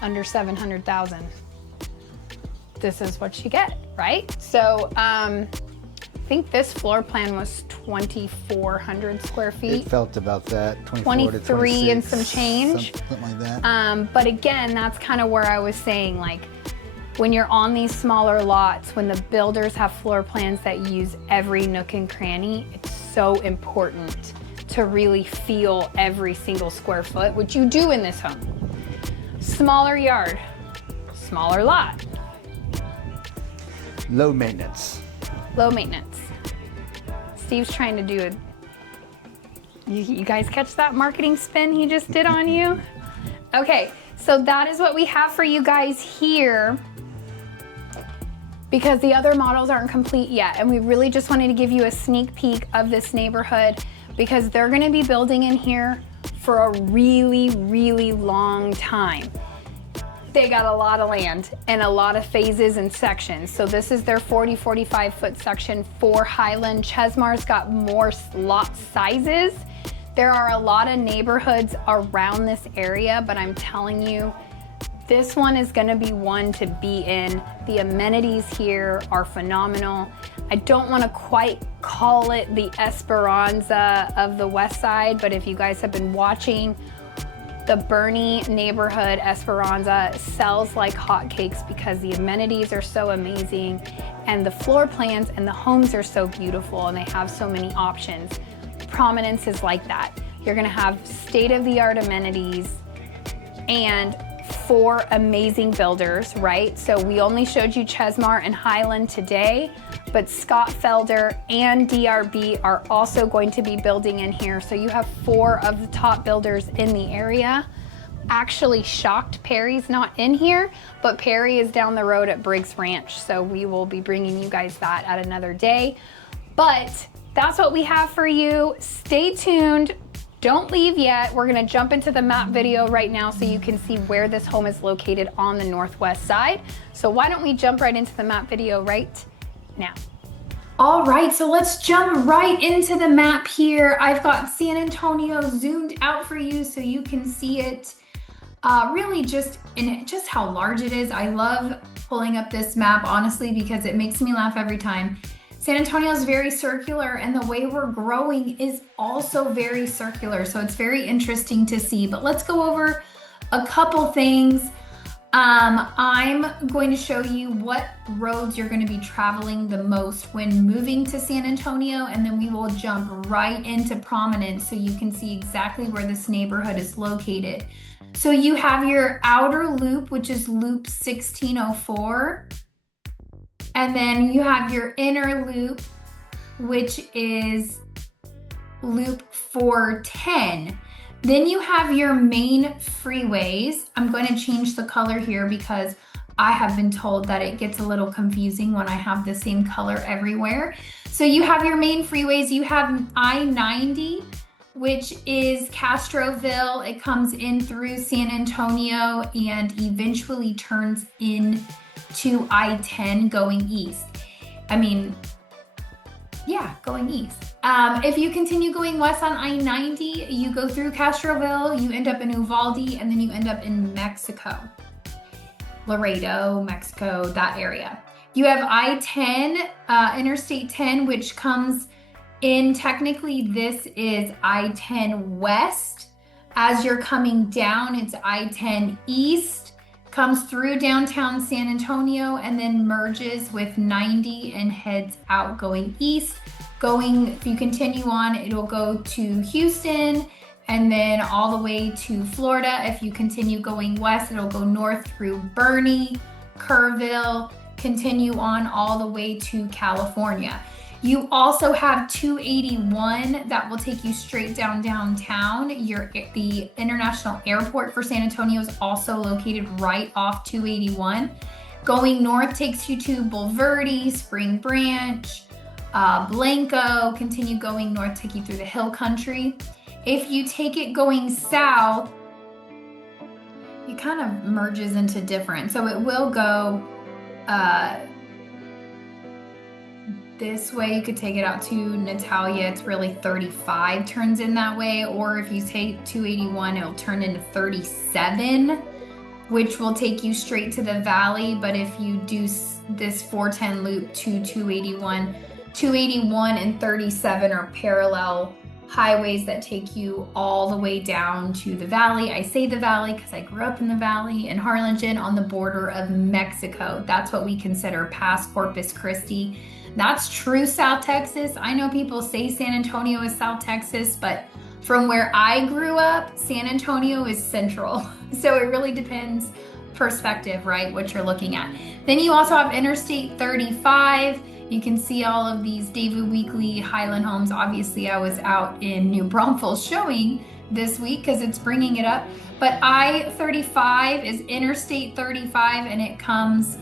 under 700,000. This is what you get, right? So, I think this floor plan was 2,400 square feet. It felt about that, 23 and some change. Something like that. But again, that's kind of where I was saying, like, when you're on these smaller lots, when the builders have floor plans that use every nook and cranny, it's so important to really feel every single square foot, which you do in this home. Smaller yard, smaller lot. Low maintenance. Low maintenance. Steve's trying to do it. You guys catch that marketing spin he just did on you? Okay, so that is what we have for you guys here, because the other models aren't complete yet, and we really just wanted to give you a sneak peek of this neighborhood, because they're gonna be building in here for a really, really long time. They got a lot of land and a lot of phases and sections. So this is their 45 foot section for Highland. Chesmar's got more lot sizes. There are a lot of neighborhoods around this area, but I'm telling you, this one is gonna be one to be in. The amenities here are phenomenal. I don't wanna quite call it the Esperanza of the West Side, but if you guys have been watching, the Bernie neighborhood Esperanza sells like hotcakes because the amenities are so amazing and the floor plans and the homes are so beautiful and they have so many options. Prominence is like that. You're gonna have state-of-the-art amenities and 4 amazing builders, right? So we only showed you Chesmar and Highland today, but Scott Felder and DRB are also going to be building in here. So you have 4 of the top builders in the area. Actually shocked Perry's not in here, but Perry is down the road at Briggs Ranch. So we will be bringing you guys that at another day. But that's what we have for you. Stay tuned. Don't leave yet. We're gonna jump into the map video right now so you can see where this home is located on the northwest side. So why don't we jump right into the map video right now. All right, so let's jump right into the map here. I've got San Antonio zoomed out for you so you can see it really just how large it is. I love pulling up this map, honestly, because it makes me laugh every time. San Antonio is very circular and the way we're growing is also very circular. So it's very interesting to see, but let's go over a couple things. I'm going to show you what roads you're going to be traveling the most when moving to San Antonio, and then we will jump right into Prominence so you can see exactly where this neighborhood is located. So you have your outer loop, which is loop 1604, and then you have your inner loop, which is loop 410. Then you have your main freeways. I'm going to change the color here because I have been told that it gets a little confusing when I have the same color everywhere. So you have your main freeways. You have I-90, which is Castroville. It comes in through San Antonio and eventually turns in to I-10 going east. Going east. If you continue going west on I-90, you go through Castroville, you end up in Uvalde, and then you end up in Mexico. Laredo, Mexico, that area. You have I-10, Interstate 10, which comes in, technically this is I-10 west. As you're coming down, it's I-10 east, comes through downtown San Antonio and then merges with 90 and heads out going east. If you continue on, it'll go to Houston and then all the way to Florida. If you continue going west, it'll go north through Bernie, Kerrville, continue on all the way to California. You also have 281 that will take you straight downtown. The international airport for San Antonio is also located right off 281. Going north takes you to Bulverde, Spring Branch, Blanco. Continue going north, take you through the hill country. If you take it going south, it kind of merges into different. So it will go this way. You could take it out to Natalia. It's really 35 turns in that way. Or if you take 281, it'll turn into 37, which will take you straight to the valley. But if you do this 410 loop to 281 and 37 are parallel highways that take you all the way down to the valley. I say the valley because I grew up in the valley in Harlingen on the border of Mexico. That's what we consider past Corpus Christi. That's true South Texas. I know people say San Antonio is South Texas, but from where I grew up, San Antonio is central. So it really depends perspective, right? What you're looking at. Then you also have Interstate 35. You can see all of these David Weekley Highland Homes. Obviously, I was out in New Braunfels showing this week because it's bringing it up. But I-35 is Interstate 35, and it comes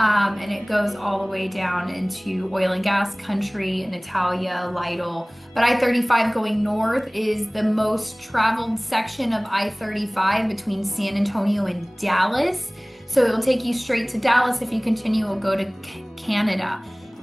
and it goes all the way down into oil and gas country, Natalia, Lytle. But I-35 going north is the most traveled section of I-35 between San Antonio and Dallas. So it will take you straight to Dallas. If you continue, it will go to Canada.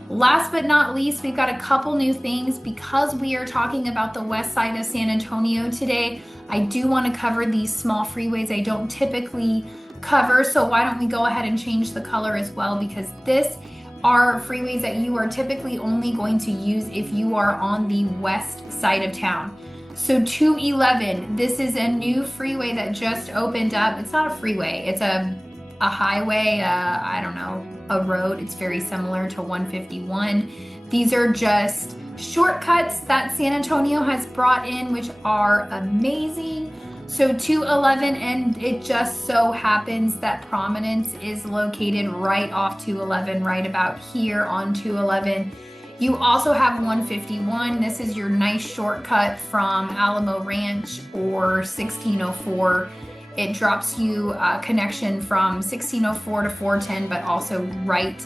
Last but not least, we've got a couple new things because we are talking about the west side of San Antonio today. I do want to cover these small freeways I don't typically cover, so why don't we go ahead and change the color as well, because this are freeways that you are typically only going to use if you are on the west side of town. So 211, this is a new freeway that just opened up. It's not a freeway, it's a highway, I don't know, a road. It's very similar to 151. These are just shortcuts that San Antonio has brought in, which are amazing. So 211, and it just so happens that Prominence is located right off 211, right about here on 211. You also have 151. This is your nice shortcut from Alamo Ranch or 1604. It drops you a connection from 1604 to 410, but also right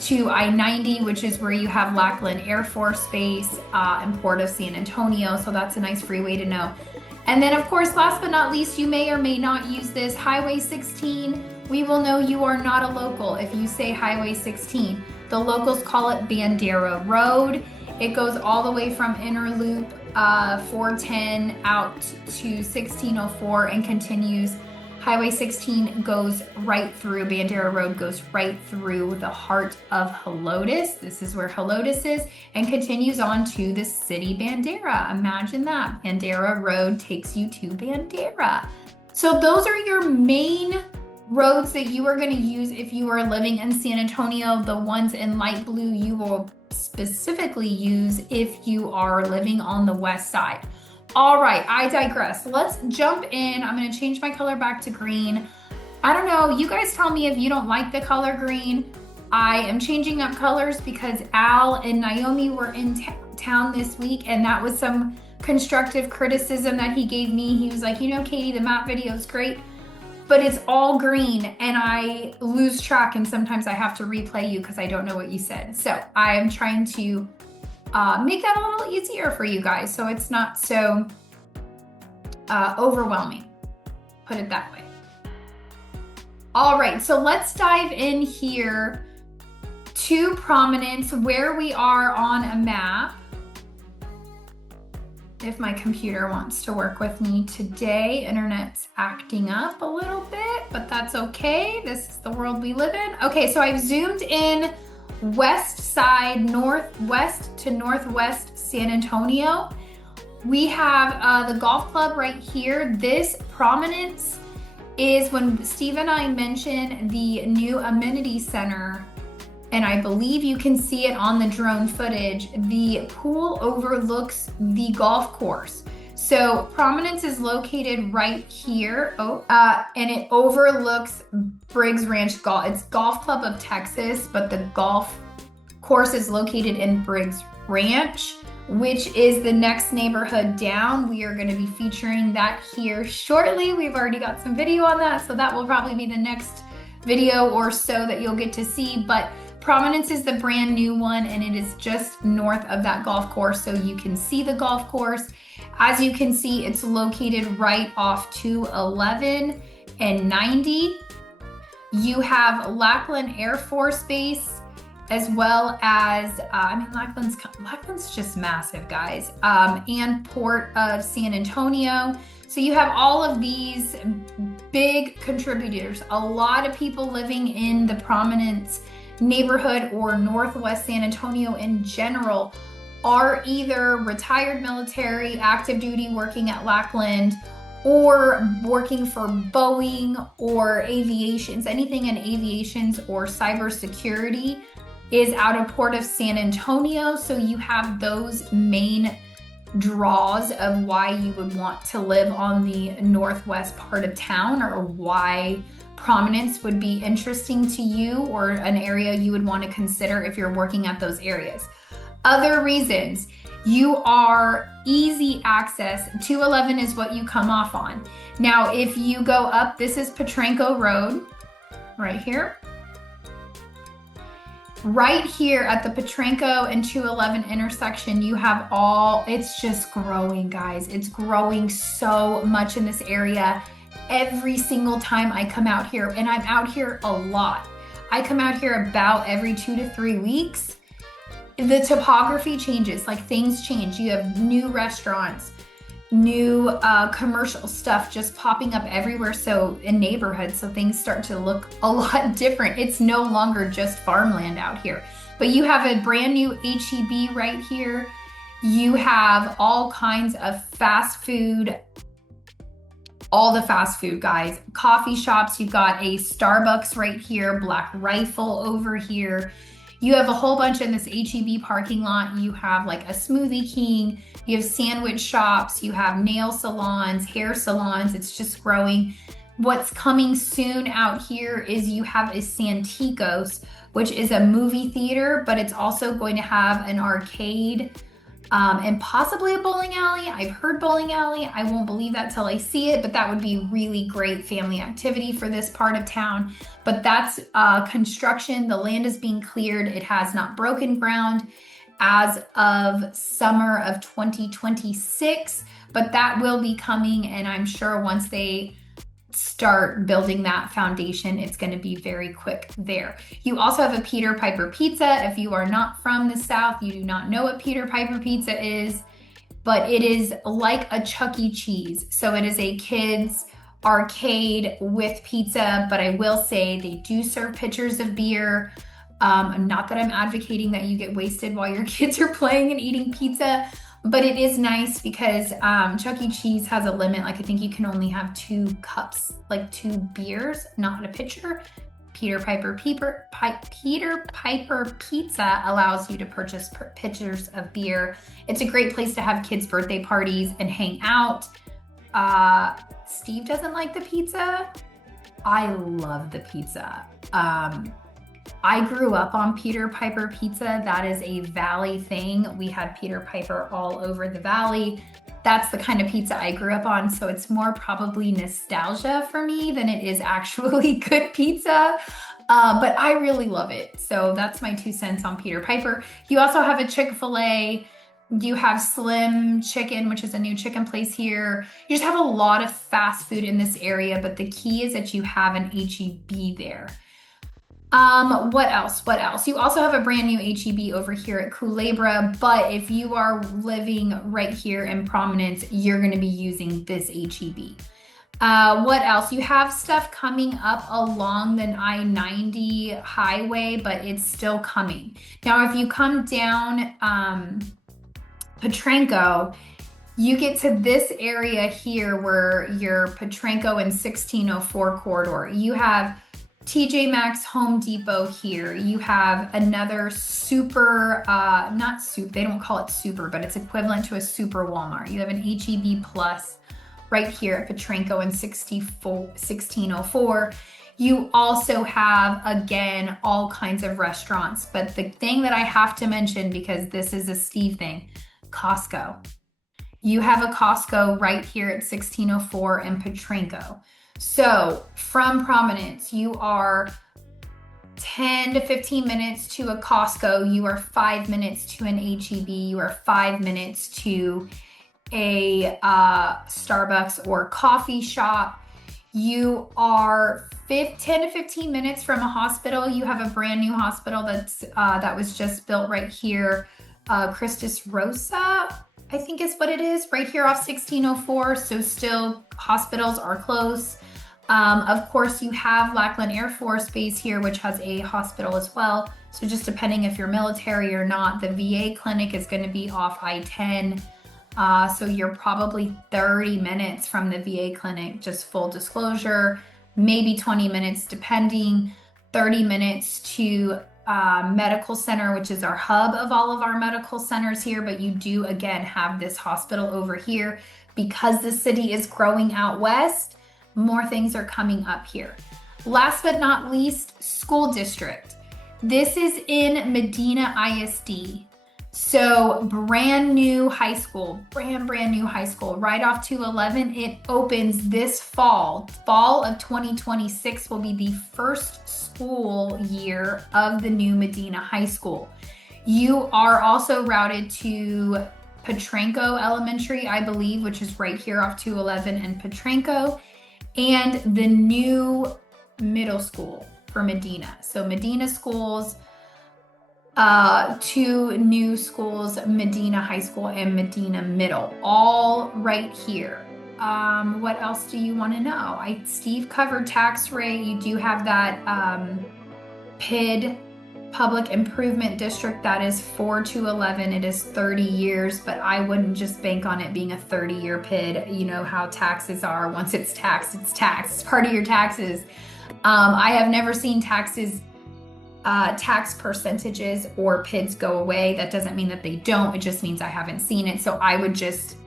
to I-90, which is where you have Lackland Air Force Base and Port of San Antonio. So that's a nice freeway to know. And then, of course, last but not least, you may or may not use this Highway 16. We will know you are not a local if you say Highway 16. The locals call it Bandera Road. It goes all the way from Inner Loop 410 out to 1604 and continues. Highway 16 goes right through, Bandera Road goes right through the heart of Helotes. This is where Helotes is, and continues on to the city Bandera. Imagine that. Bandera Road takes you to Bandera. So those are your main roads that you are going to use if you are living in San Antonio. The ones in light blue you will specifically use if you are living on the west side. All right, I digress. Let's jump in. I'm going to change my color back to green. I don't know, you guys tell me if you don't like the color green. I am changing up colors because Al and Naomi were in town this week, and that was some constructive criticism that he gave me. He was like, you know, Katie, the map video is great, but it's all green and I lose track, and sometimes I have to replay you because I don't know what you said. So I am trying to make that a little easier for you guys so it's not so overwhelming, put it that way. All right, so let's dive in here to Prominence, where we are on a map. If my computer wants to work with me today, internet's acting up a little bit, but that's okay. This is the world we live in. Okay, so I've zoomed in west side, northwest to northwest San Antonio. We have the golf club right here. This Prominence is when Steve and I mentioned the new amenity center, and I believe you can see it on the drone footage, the pool overlooks the golf course. So Prominence is located right here, and it overlooks Briggs Ranch Golf. It's Golf Club of Texas, but the golf course is located in Briggs Ranch, which is the next neighborhood down. We are going to be featuring that here shortly. We've already got some video on that, so that will probably be the next video or so that you'll get to see. But Prominence is the brand new one, and it is just north of that golf course, so you can see the golf course. As you can see, it's located right off 211 and 90. You have Lackland Air Force Base, as well as, Lackland's just massive, guys, and Port of San Antonio. So you have all of these big contributors. A lot of people living in the Prominence neighborhood or Northwest San Antonio in general are either retired military, active duty, working at Lackland, or working for Boeing or aviations. Anything in aviations or cybersecurity is out of Port of San Antonio. So you have those main draws of why you would want to live on the northwest part of town, or why Prominence would be interesting to you, or an area you would want to consider if you're working at those areas. Other reasons: you are easy access. 211 is what you come off on. Now, if you go up, this is Potranco Road right here. Right here at the Potranco and 211 intersection, you have it's just growing, guys. It's growing so much in this area. Every single time I come out here, and I'm out here a lot. I come out here about every 2 to 3 weeks. The topography changes, like things change. You have new restaurants, new commercial stuff just popping up everywhere. So in neighborhoods, so things start to look a lot different. It's no longer just farmland out here, but you have a brand new HEB right here. You have all kinds of fast food, all the fast food, guys, coffee shops. You've got a Starbucks right here, Black Rifle over here. You have a whole bunch in this HEB parking lot. You have like a Smoothie King, you have sandwich shops, you have nail salons, hair salons. It's just growing. What's coming soon out here is you have a Santikos, which is a movie theater, but it's also going to have an arcade, and possibly a bowling alley. I've heard bowling alley. I won't believe that till I see it, but that would be really great family activity for this part of town. But that's construction. The land is being cleared. It has not broken ground as of summer of 2026, but that will be coming. And I'm sure once they start building that foundation, it's going to be very quick there. You also have a Peter Piper Pizza. If you are not from the South, you do not know what Peter Piper Pizza is, but it is like a Chuck E. Cheese. So it is a kids arcade with pizza, but I will say they do serve pitchers of beer. Not that I'm advocating that you get wasted while your kids are playing and eating pizza, but it is nice because Chuck E. Cheese has a limit. Like I think you can only have 2 cups, like 2 beers, not a pitcher. Peter Piper Pizza allows you to purchase pitchers of beer. It's a great place to have kids' birthday parties and hang out. Steve doesn't like the pizza. I love the pizza. I grew up on Peter Piper Pizza. That is a Valley thing. We had Peter Piper all over the Valley. That's the kind of pizza I grew up on. So it's more probably nostalgia for me than it is actually good pizza. But I really love it. So that's my 2 cents on Peter Piper. You also have a Chick-fil-A. You have Slim Chicken, which is a new chicken place here. You just have a lot of fast food in this area, but the key is that you have an HEB there. What else? You also have a brand new HEB over here at Culebra, but if you are living right here in Prominence, you're going to be using this HEB. What else? You have stuff coming up along the I-90 highway, but it's still coming. Now, if you come down Potranco, you get to this area here where your Potranco and 1604 corridor. You have TJ Maxx, Home Depot here. You have another super, not super, they don't call it super, but it's equivalent to a super Walmart. You have an HEB Plus right here at Potranco and 1604. You also have, again, all kinds of restaurants. But the thing that I have to mention, because this is a Steve thing, Costco. You have a Costco right here at 1604 and Potranco. So from Prominence, you are 10 to 15 minutes to a Costco. You are 5 minutes to an HEB. You are 5 minutes to a Starbucks or coffee shop. You are 10 to 15 minutes from a hospital. You have a brand new hospital that was just built right here. Christus Rosa, I think is what it is, right here off 1604. So still hospitals are close. Of course, you have Lackland Air Force Base here, which has a hospital as well. So just depending if you're military or not, the VA clinic is going to be off I-10. So you're probably 30 minutes from the VA clinic, just full disclosure, maybe 20 minutes depending, 30 minutes to medical center, which is our hub of all of our medical centers here. But you do, again, have this hospital over here because the city is growing out west. More things are coming up here. Last but not least, school district. This is in Medina ISD. So brand new high school, brand new high school, right off 211. It opens this fall. Fall of 2026 will be the first school year of the new Medina High School. You are also routed to Potranco Elementary, I believe, which is right here off 211 and Potranco, and the new middle school for Medina. So Medina schools, two new schools, Medina High School and Medina Middle, all right here. What else do you want to know? Steve covered tax rate. You do have that PID, Public Improvement District, that is 4 to 11. It is 30 years, but I wouldn't just bank on it being a 30-year PID. You know how taxes are. Once it's taxed, it's taxed. It's part of your taxes. I have never seen tax percentages or PIDs go away. That doesn't mean that they don't. It just means I haven't seen it. So I would just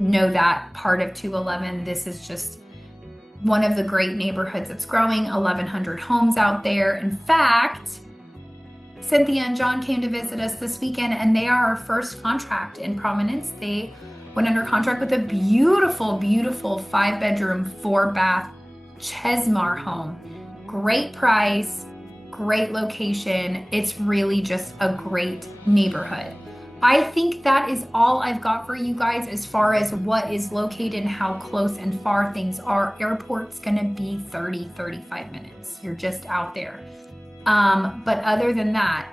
know that part of 211. This is just one of the great neighborhoods that's growing. 1,100 homes out there. In fact, Cynthia and John came to visit us this weekend, and they are our first contract in Prominence. They went under contract with a beautiful, beautiful 5-bedroom, 4-bath Chesmar home. Great price, great location. It's really just a great neighborhood. I think that is all I've got for you guys as far as what is located and how close and far things are. Airport's gonna be 30, 35 minutes. You're just out there. But other than that,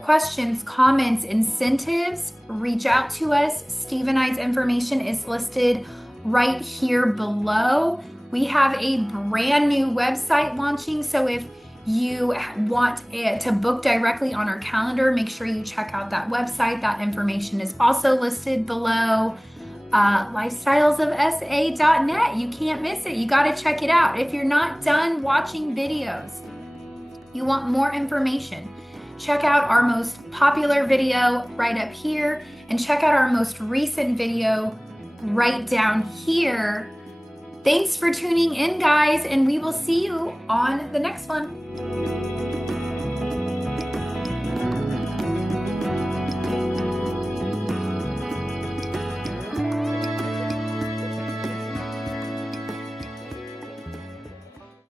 questions, comments, incentives, reach out to us. Steve and I's information is listed right here below. We have a brand new website launching, so if you want to book directly on our calendar, make sure you check out that website. That information is also listed below. Lifestylesofsa.net. You can't miss it. You got to check it out. If you're not done watching videos, you want more information, check out our most popular video right up here and check out our most recent video right down here. Thanks for tuning in, guys, and we will see you on the next one.